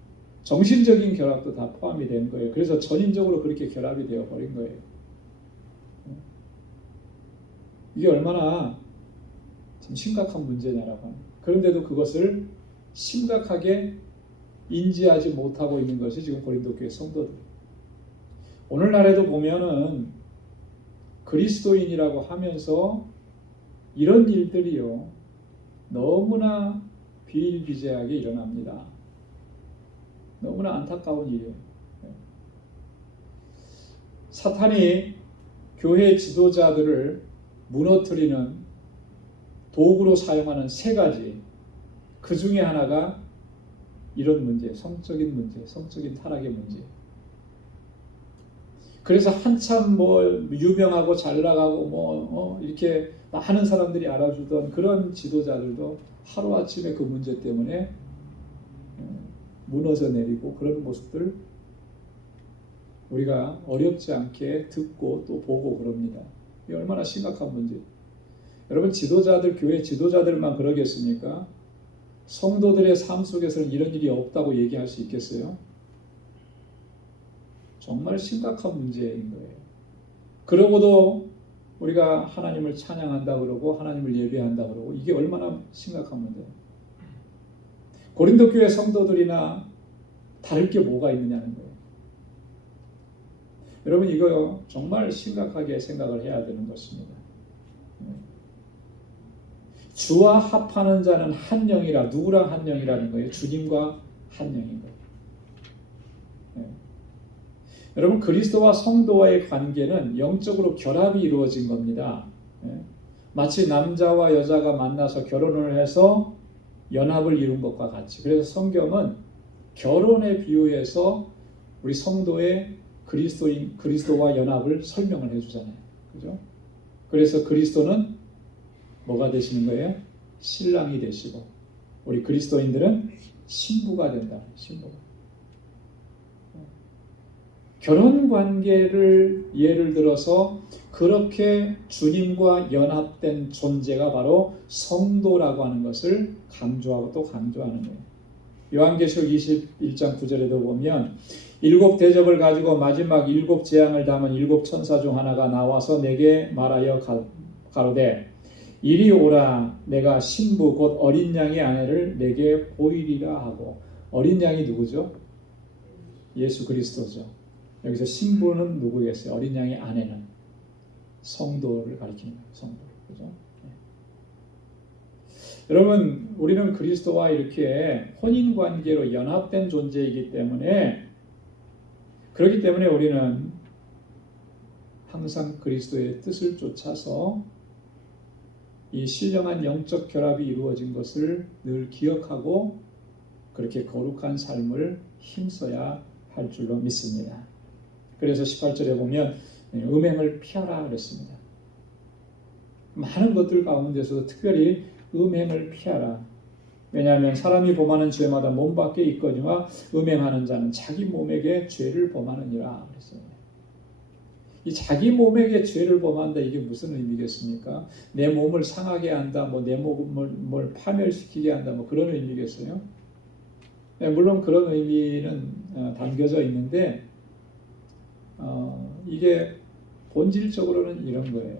정신적인 결합도 다 포함이 된 거예요. 그래서 전인적으로 그렇게 결합이 되어 버린 거예요. 이게 얼마나 참 심각한 문제냐라고 합니다. 그런데도 그것을 심각하게 인지하지 못하고 있는 것이 지금 고린도 교회 성도들. 오늘날에도 보면은 그리스도인이라고 하면서 이런 일들이요 너무나 비일비재하게 일어납니다. 너무나 안타까운 일이에요. 사탄이 교회 지도자들을 무너뜨리는 도구로 사용하는 세 가지, 그 중에 하나가 이런 문제, 성적인 문제, 성적인 타락의 문제. 그래서 한참 뭐 유명하고 잘 나가고 이렇게 많은 사람들이 알아주던 그런 지도자들도 하루아침에 그 문제 때문에 무너져 내리고 그런 모습들 우리가 어렵지 않게 듣고 또 보고 그럽니다. 이게 얼마나 심각한 문제. 여러분 지도자들, 교회 지도자들만 그러겠습니까? 성도들의 삶 속에서는 이런 일이 없다고 얘기할 수 있겠어요? 정말 심각한 문제인 거예요. 그러고도 우리가 하나님을 찬양한다 그러고 하나님을 예배한다 그러고 이게 얼마나 심각한 문제예요. 고린도 교회 성도들이나 다를 게 뭐가 있느냐는 거예요. 여러분 이거 정말 심각하게 생각을 해야 되는 것입니다. 주와 합하는 자는 한 영이라. 누구랑 한 영이라는 거예요? 주님과 한 영인 거예요. 여러분 그리스도와 성도와의 관계는 영적으로 결합이 이루어진 겁니다. 마치 남자와 여자가 만나서 결혼을 해서 연합을 이룬 것과 같이. 그래서 성경은 결혼에 비유해서 우리 성도의 그리스도와 연합을 설명을 해주잖아요. 그죠? 그래서 그리스도는 뭐가 되시는 거예요? 신랑이 되시고 우리 그리스도인들은 신부가 된다. 신부가. 결혼 관계를 예를 들어서 그렇게 주님과 연합된 존재가 바로 성도라고 하는 것을 강조하고 또 강조하는 거예요. 요한계시록 21장 9절에도 보면 일곱 대접을 가지고 마지막 일곱 재앙을 담은 일곱 천사 중 하나가 나와서 내게 말하여 가로되 이리 오라. 내가 신부 곧 어린 양의 아내를 내게 보이리라 하고. 어린 양이 누구죠? 예수 그리스도죠. 여기서 신부는 누구겠어요? 어린 양의 아내는 성도를 가리키는 거예요. 성도. 그죠? 네. 여러분, 우리는 그리스도와 이렇게 혼인 관계로 연합된 존재이기 때문에 그렇기 때문에 우리는 항상 그리스도의 뜻을 쫓아서 이 신령한 영적 결합이 이루어진 것을 늘 기억하고 그렇게 거룩한 삶을 힘써야 할 줄로 믿습니다. 그래서 18절에 보면 음행을 피하라 그랬습니다. 많은 것들 가운데서도 특별히 음행을 피하라. 왜냐하면 사람이 범하는 죄마다 몸 밖에 있거니와 음행하는 자는 자기 몸에게 죄를 범하느니라 그랬습니다. 이 자기 몸에게 죄를 범한다 이게 무슨 의미겠습니까? 내 몸을 상하게 한다, 내 몸을 파멸시키게 한다, 그런 의미겠어요? 네, 물론 그런 의미는 담겨져 있는데 이게 본질적으로는 이런 거예요.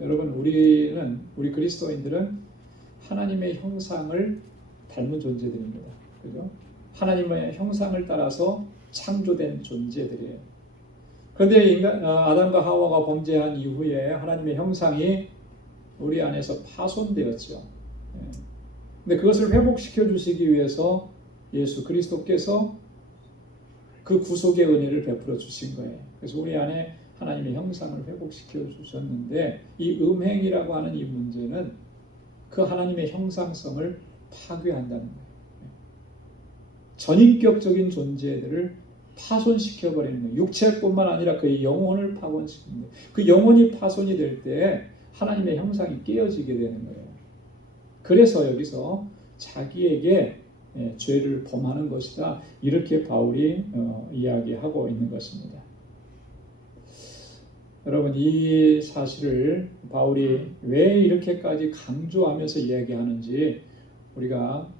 여러분 우리 그리스도인들은 하나님의 형상을 닮은 존재들입니다. 그죠? 하나님의 형상을 따라서 창조된 존재들이에요. 그런데 아담과 하와가 범죄한 이후에 하나님의 형상이 우리 안에서 파손되었죠. 예. 근데 그것을 회복시켜 주시기 위해서 예수 그리스도께서 그 구속의 은혜를 베풀어 주신 거예요. 그래서 우리 안에 하나님의 형상을 회복시켜 주셨는데 이 음행이라고 하는 이 문제는 그 하나님의 형상성을 파괴한다는 거예요. 전인격적인 존재들을 파손시켜 버리는 거예요. 육체뿐만 아니라 그의 영혼을 파손시키는 거예요. 그 영혼이 파손이 될 때 하나님의 형상이 깨어지게 되는 거예요. 그래서 여기서 자기에게 죄를 범하는 것이다. 이렇게 바울이 이야기하고 있는 것입니다. 여러분, 이 사실을 바울이 왜 이렇게까지 강조하면서 이야기하는지 우리가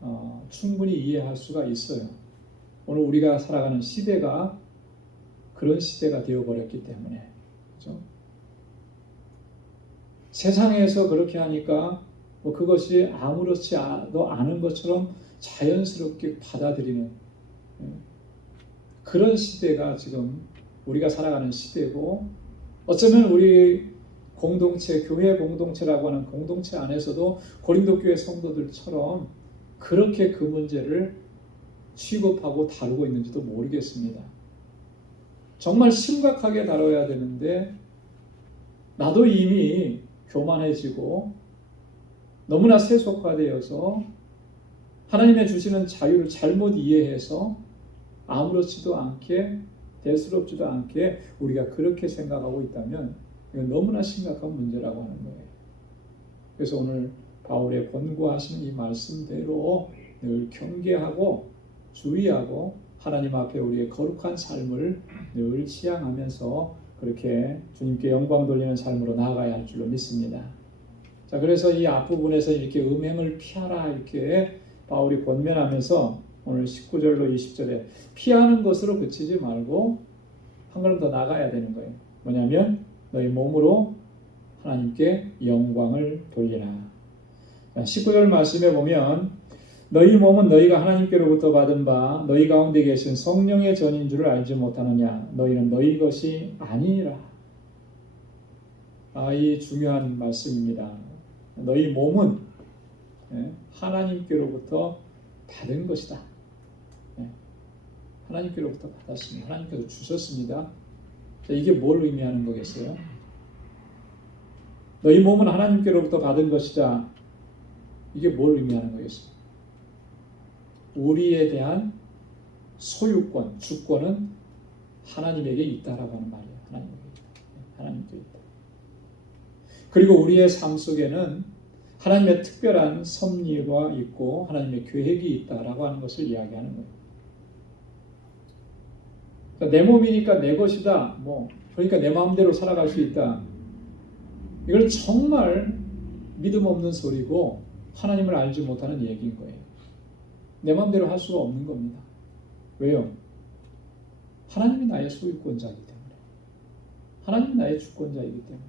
충분히 이해할 수가 있어요. 오늘 우리가 살아가는 시대가 그런 시대가 되어버렸기 때문에. 그렇죠? 세상에서 그렇게 하니까 그것이 아무렇지도 않은 것처럼 자연스럽게 받아들이는 그런 시대가 지금 우리가 살아가는 시대고, 어쩌면 우리 공동체, 교회 공동체라고 하는 공동체 안에서도 고린도 교회 성도들처럼 그렇게 그 문제를 취급하고 다루고 있는지도 모르겠습니다. 정말 심각하게 다뤄야 되는데 나도 이미 교만해지고 너무나 세속화되어서 하나님의 주시는 자유를 잘못 이해해서 아무렇지도 않게, 대수롭지도 않게 우리가 그렇게 생각하고 있다면 이건 너무나 심각한 문제라고 하는 거예요. 그래서 오늘 바울의 권고하시는 이 말씀대로 늘 경계하고 주의하고 하나님 앞에 우리의 거룩한 삶을 늘 지향하면서 그렇게 주님께 영광 돌리는 삶으로 나아가야 할 줄로 믿습니다. 자, 그래서 이 앞부분에서 이렇게 음행을 피하라 이렇게 바울이 권면하면서 오늘 19절로 20절에 피하는 것으로 그치지 말고 한 걸음 더 나가야 되는 거예요. 뭐냐면 너희 몸으로 하나님께 영광을 돌리라. 19절 말씀에 보면 너희 몸은 너희가 하나님께로부터 받은 바 너희 가운데 계신 성령의 전인 줄을 알지 못하느냐. 너희는 너희 것이 아니니라. 이 중요한 말씀입니다. 너희 몸은 하나님께로부터 받은 것이다. 하나님께로부터 받았습니다. 하나님께서 주셨습니다. 이게 뭘 의미하는 거겠어요? 너희 몸은 하나님께로부터 받은 것이다. 이게 뭘 의미하는 거겠어요? 우리에 대한 소유권, 주권은 하나님에게 있다라고 하는 말이에요. 하나님께 있다. 그리고 우리의 삶 속에는 하나님의 특별한 섭리가 있고 하나님의 계획이 있다라고 하는 것을 이야기하는 거예요. 그러니까 내 몸이니까 내 것이다. 그러니까 내 마음대로 살아갈 수 있다. 이걸 정말 믿음 없는 소리고 하나님을 알지 못하는 얘기인 거예요. 내 마음대로 할 수가 없는 겁니다. 왜요? 하나님이 나의 소유권자이기 때문에. 하나님이 나의 주권자이기 때문에.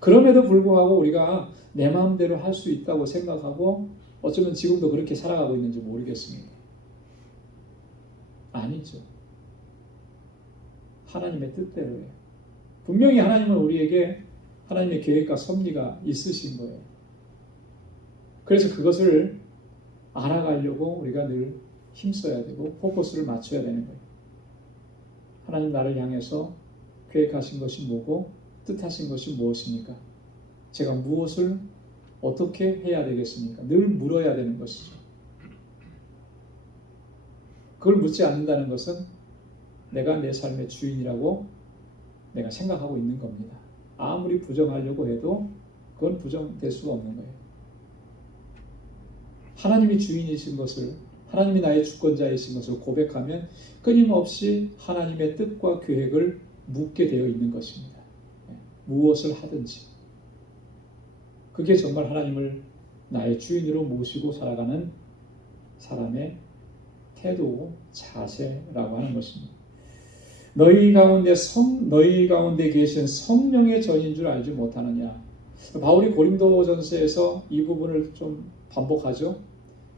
그럼에도 불구하고 우리가 내 마음대로 할 수 있다고 생각하고 어쩌면 지금도 그렇게 살아가고 있는지 모르겠습니다. 아니죠. 하나님의 뜻대로예요. 분명히 하나님은 우리에게 하나님의 계획과 섭리가 있으신 거예요. 그래서 그것을 알아가려고 우리가 늘 힘써야 되고 포커스를 맞춰야 되는 거예요. 하나님 나를 향해서 계획하신 것이 뭐고 뜻하신 것이 무엇입니까? 제가 무엇을 어떻게 해야 되겠습니까? 늘 물어야 되는 것이죠. 그걸 묻지 않는다는 것은 내가 내 삶의 주인이라고 내가 생각하고 있는 겁니다. 아무리 부정하려고 해도 그건 부정될 수가 없는 거예요. 하나님이 주인이신 것을, 하나님이 나의 주권자이신 것을 고백하면 끊임없이 하나님의 뜻과 계획을 묻게 되어 있는 것입니다. 무엇을 하든지. 그게 정말 하나님을 나의 주인으로 모시고 살아가는 사람의 태도, 자세라고 하는 것입니다. 너희 가운데 계신 성령의 전인 줄 알지 못하느냐. 바울이 고린도전서에서 이 부분을 좀 반복하죠.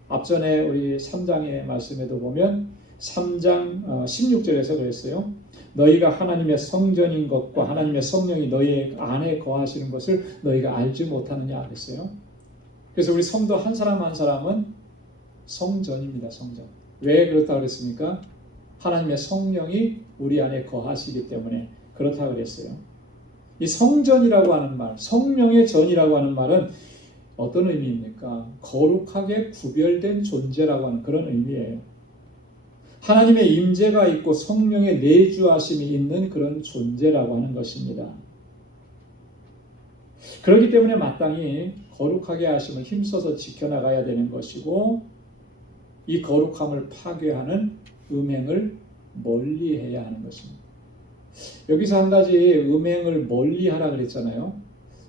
앞전에 우리 3장의 말씀에도 보면 3장 16절에서 그랬어요. 너희가 하나님의 성전인 것과 하나님의 성령이 너희 안에 거하시는 것을 너희가 알지 못하느냐 그랬어요. 그래서 우리 성도 한 사람 한 사람은 성전입니다. 성전. 왜 그렇다고 그랬습니까? 하나님의 성령이 우리 안에 거하시기 때문에 그렇다고 그랬어요. 이 성전이라고 하는 말, 성령의 전이라고 하는 말은 어떤 의미입니까? 거룩하게 구별된 존재라고 하는 그런 의미예요. 하나님의 임재가 있고 성령의 내주하심이 있는 그런 존재라고 하는 것입니다. 그렇기 때문에 마땅히 거룩하게 하심을 힘써서 지켜나가야 되는 것이고 이 거룩함을 파괴하는 음행을 멀리해야 하는 것입니다. 여기서 한 가지 음행을 멀리하라 그랬잖아요.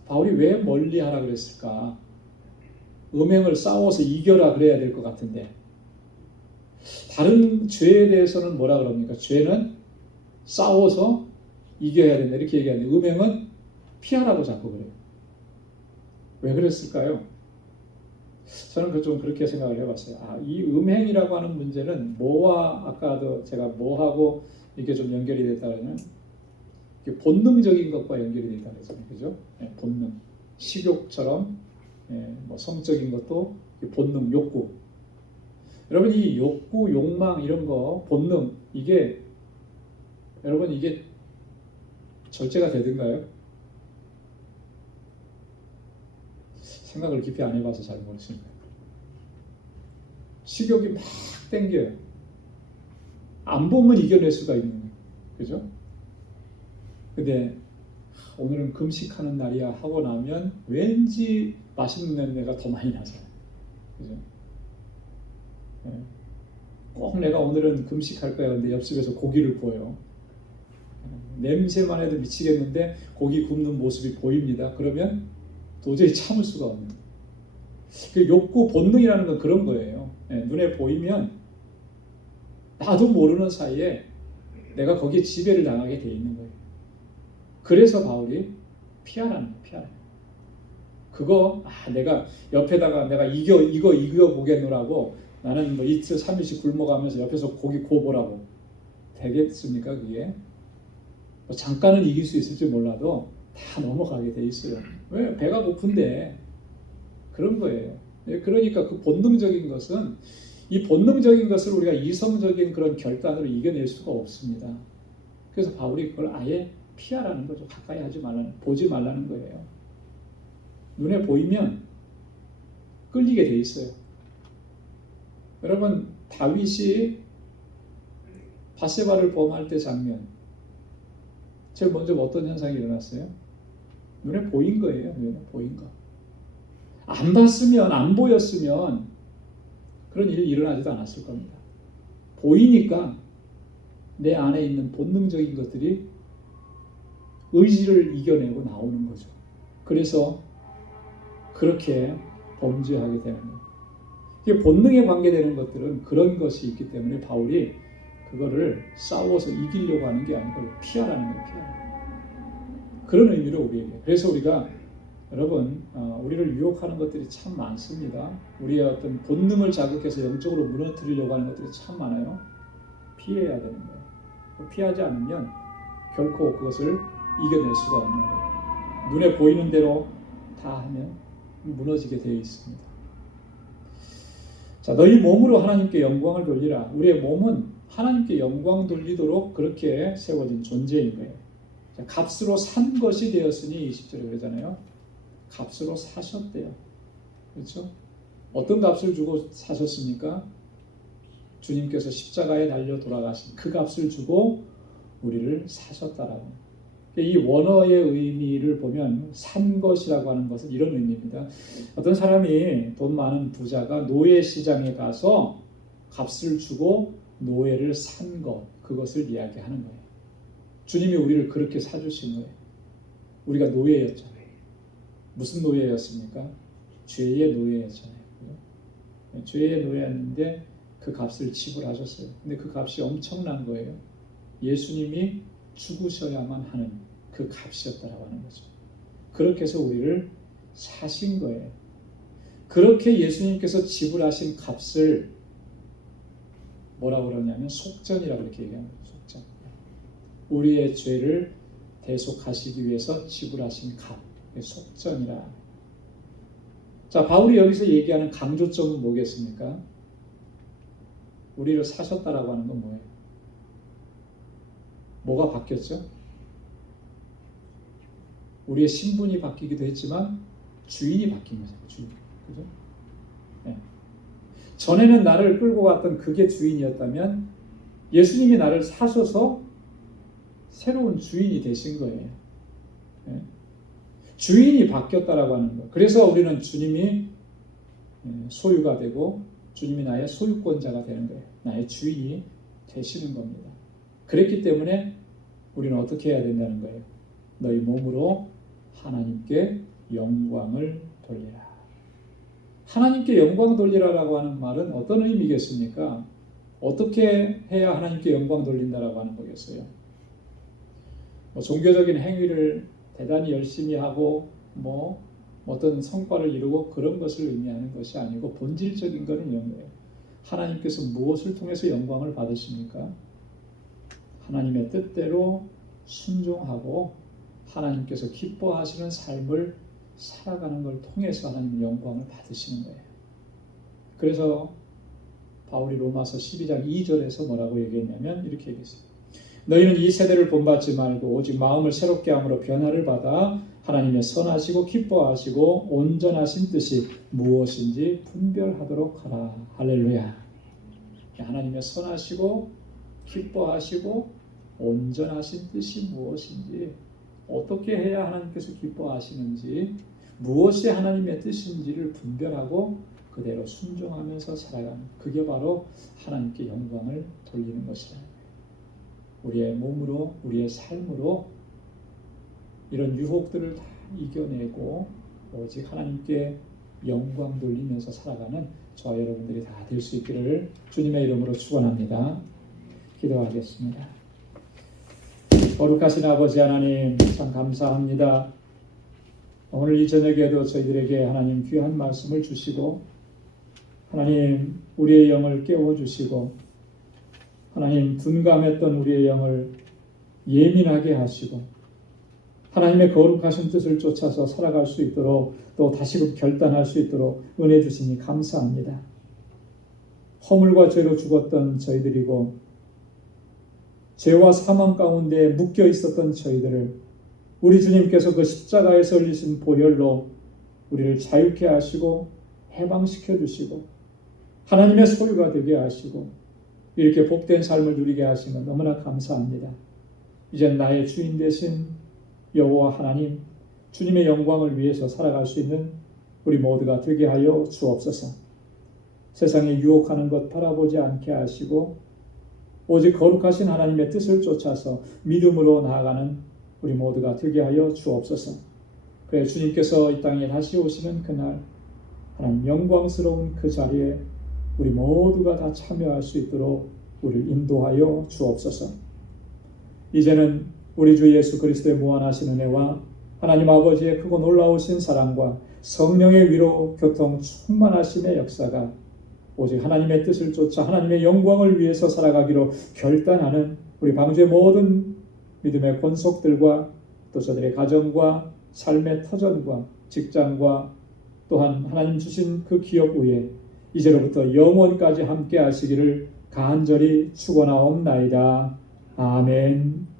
바울이 왜 멀리하라 그랬을까? 음행을 싸워서 이겨라 그래야 될 것 같은데 다른 죄에 대해서는 뭐라 그럽니까? 죄는 싸워서 이겨야 된다 이렇게 얘기하는데 음행은 피하라고 자꾸 그래요. 왜 그랬을까요? 저는 좀 그렇게 생각을 해봤어요. 이 음행이라고 하는 문제는 뭐와 아까도 제가 뭐하고 이게 좀 연결이 됐다면 본능적인 것과 연결이 됐다고 했잖아요. 그죠? 본능. 식욕처럼 뭐 성적인 것도 본능, 욕구. 여러분 이 욕구, 욕망 이런 거 본능 여러분 이게 절제가 되든가요? 생각을 깊이 안 해봐서 잘 모르겠습니다. 식욕이 막 땡겨요. 안 보면 이겨낼 수가 있는 거예요. 그죠? 근데 오늘은 금식하는 날이야 하고 나면 왠지 맛있는 냄새가 더 많이 나잖아요. 그죠? 꼭 내가 오늘은 금식할 거야. 근데 옆집에서 고기를 구워요. 냄새만 해도 미치겠는데 고기 굽는 모습이 보입니다. 그러면 도저히 참을 수가 없는 거예요. 그 욕구 본능이라는 건 그런 거예요. 눈에 보이면 나도 모르는 사이에 내가 거기에 지배를 당하게 돼 있는 거예요. 그래서 바울이 피하라는 거예요. 피하라. 그거 내가 옆에다가 내가 이거 보겠노라고 나는 뭐 이틀 3일씩 굶어가면서 옆에서 고기 구워보라고 되겠습니까? 그게 뭐 잠깐은 이길 수 있을지 몰라도 다 넘어가게 돼 있어요. 왜? 배가 고픈데 그런 거예요. 그러니까 그 본능적인 것은 이 본능적인 것을 우리가 이성적인 그런 결단으로 이겨낼 수가 없습니다. 그래서 바울이 그걸 아예 피하라는 거죠. 가까이 하지 말라는, 보지 말라는 거예요. 눈에 보이면 끌리게 돼 있어요. 여러분 다윗이 밧세바를 범할 때 장면 제일 먼저 어떤 현상이 일어났어요? 눈에 보인 거예요. 눈에 보인 거. 안 봤으면 안 보였으면 그런 일이 일어나지도 않았을 겁니다. 보이니까 내 안에 있는 본능적인 것들이 의지를 이겨내고 나오는 거죠. 그래서 그렇게 범죄하게 되는 거예요. 본능에 관계되는 것들은 그런 것이 있기 때문에 바울이 그거를 싸워서 이기려고 하는 게 아니고 피하라는 거예요. 피하라는 거예요. 그런 의미로 우리에게. 그래서 우리가 여러분 우리를 유혹하는 것들이 참 많습니다. 우리의 어떤 본능을 자극해서 영적으로 무너뜨리려고 하는 것들이 참 많아요. 피해야 되는 거예요. 피하지 않으면 결코 그것을 이겨낼 수가 없는 거예요. 눈에 보이는 대로 다 하면 무너지게 되어 있습니다. 자, 너희 몸으로 하나님께 영광을 돌리라. 우리의 몸은 하나님께 영광 돌리도록 그렇게 세워진 존재인 거예요. 자, 값으로 산 것이 되었으니 20절에 그러잖아요. 값으로 사셨대요. 그렇죠? 어떤 값을 주고 사셨습니까? 주님께서 십자가에 달려 돌아가신 그 값을 주고 우리를 사셨다라고. 이 원어의 의미를 보면 산 것이라고 하는 것은 이런 의미입니다. 어떤 사람이 돈 많은 부자가 노예 시장에 가서 값을 주고 노예를 산 것, 그것을 이야기하는 거예요. 주님이 우리를 그렇게 사주신 거예요. 우리가 노예였잖아요. 무슨 노예였습니까? 죄의 노예였잖아요. 죄의 노예였는데 그 값을 지불하셨어요. 근데 그 값이 엄청난 거예요. 예수님이 죽으셔야만 하는 그 값이었다라고 하는 거죠. 그렇게 해서 우리를 사신 거예요. 그렇게 예수님께서 지불하신 값을 뭐라고 그러냐면 속전이라고 이렇게 얘기합니다. 속전. 우리의 죄를 대속하시기 위해서 지불하신 값. 속전이라. 자, 바울이 여기서 얘기하는 강조점은 뭐겠습니까? 우리를 사셨다라고 하는 건 뭐예요? 뭐가 바뀌었죠? 우리의 신분이 바뀌기도 했지만 주인이 바뀐 거죠. 주인. 그죠? 네. 전에는 나를 끌고 갔던 그게 주인이었다면 예수님이 나를 사셔서 새로운 주인이 되신 거예요. 네. 주인이 바뀌었다라고 하는 거. 그래서 우리는 주님이 소유가 되고 주님이 나의 소유권자가 되는 거예요. 나의 주인이 되시는 겁니다. 그랬기 때문에 우리는 어떻게 해야 된다는 거예요? 너희 몸으로 하나님께 영광을 돌리라. 하나님께 영광 돌리라라고 하는 말은 어떤 의미겠습니까? 어떻게 해야 하나님께 영광 돌린다라고 하는 거겠어요? 종교적인 행위를 대단히 열심히 하고 어떤 성과를 이루고 그런 것을 의미하는 것이 아니고 본질적인 것은 이런 거예요. 하나님께서 무엇을 통해서 영광을 받으십니까? 하나님의 뜻대로 순종하고 하나님께서 기뻐하시는 삶을 살아가는 걸 통해서 하나님 영광을 받으시는 거예요. 그래서 바울이 로마서 12장 2절에서 뭐라고 얘기했냐면 이렇게 얘기했어요. 너희는 이 세대를 본받지 말고 오직 마음을 새롭게 함으로 변화를 받아 하나님의 선하시고 기뻐하시고 온전하신 뜻이 무엇인지 분별하도록 하라. 할렐루야. 하나님의 선하시고 기뻐하시고 온전하신 뜻이 무엇인지, 어떻게 해야 하나님께서 기뻐하시는지, 무엇이 하나님의 뜻인지를 분별하고 그대로 순종하면서 살아가는, 그게 바로 하나님께 영광을 돌리는 것이라. 우리의 몸으로, 우리의 삶으로 이런 유혹들을 다 이겨내고 오직 하나님께 영광 돌리면서 살아가는 저와 여러분들이 다 될 수 있기를 주님의 이름으로 축원합니다. 기도하겠습니다. 거룩하신 아버지 하나님, 참 감사합니다. 오늘 이 저녁에도 저희들에게 하나님 귀한 말씀을 주시고 하나님 우리의 영을 깨워주시고 하나님 둔감했던 우리의 영을 예민하게 하시고 하나님의 거룩하신 뜻을 쫓아서 살아갈 수 있도록 또 다시금 결단할 수 있도록 은혜 주시니 감사합니다. 허물과 죄로 죽었던 저희들이고 죄와 사망 가운데 묶여 있었던 저희들을 우리 주님께서 그 십자가에서 흘리신 보혈로 우리를 자유케 하시고 해방시켜 주시고 하나님의 소유가 되게 하시고 이렇게 복된 삶을 누리게 하시면 너무나 감사합니다. 이제 나의 주인 되신 여호와 하나님, 주님의 영광을 위해서 살아갈 수 있는 우리 모두가 되게 하여 주옵소서. 세상에 유혹하는 것 바라보지 않게 하시고 오직 거룩하신 하나님의 뜻을 쫓아서 믿음으로 나아가는 우리 모두가 되게 하여 주옵소서. 그래 주님께서 이 땅에 다시 오시는 그날 하나님 영광스러운 그 자리에 우리 모두가 다 참여할 수 있도록 우리를 인도하여 주옵소서. 이제는 우리 주 예수 그리스도의 무한하신 은혜와 하나님 아버지의 크고 놀라우신 사랑과 성령의 위로 교통 충만하심의 역사가 오직 하나님의 뜻을 쫓아 하나님의 영광을 위해서 살아가기로 결단하는 우리 방주의 모든 믿음의 권속들과 또 저들의 가정과 삶의 터전과 직장과 또한 하나님 주신 그 기업 위에 이제로부터 영원까지 함께 하시기를 간절히 축원하옵나이다. 아멘.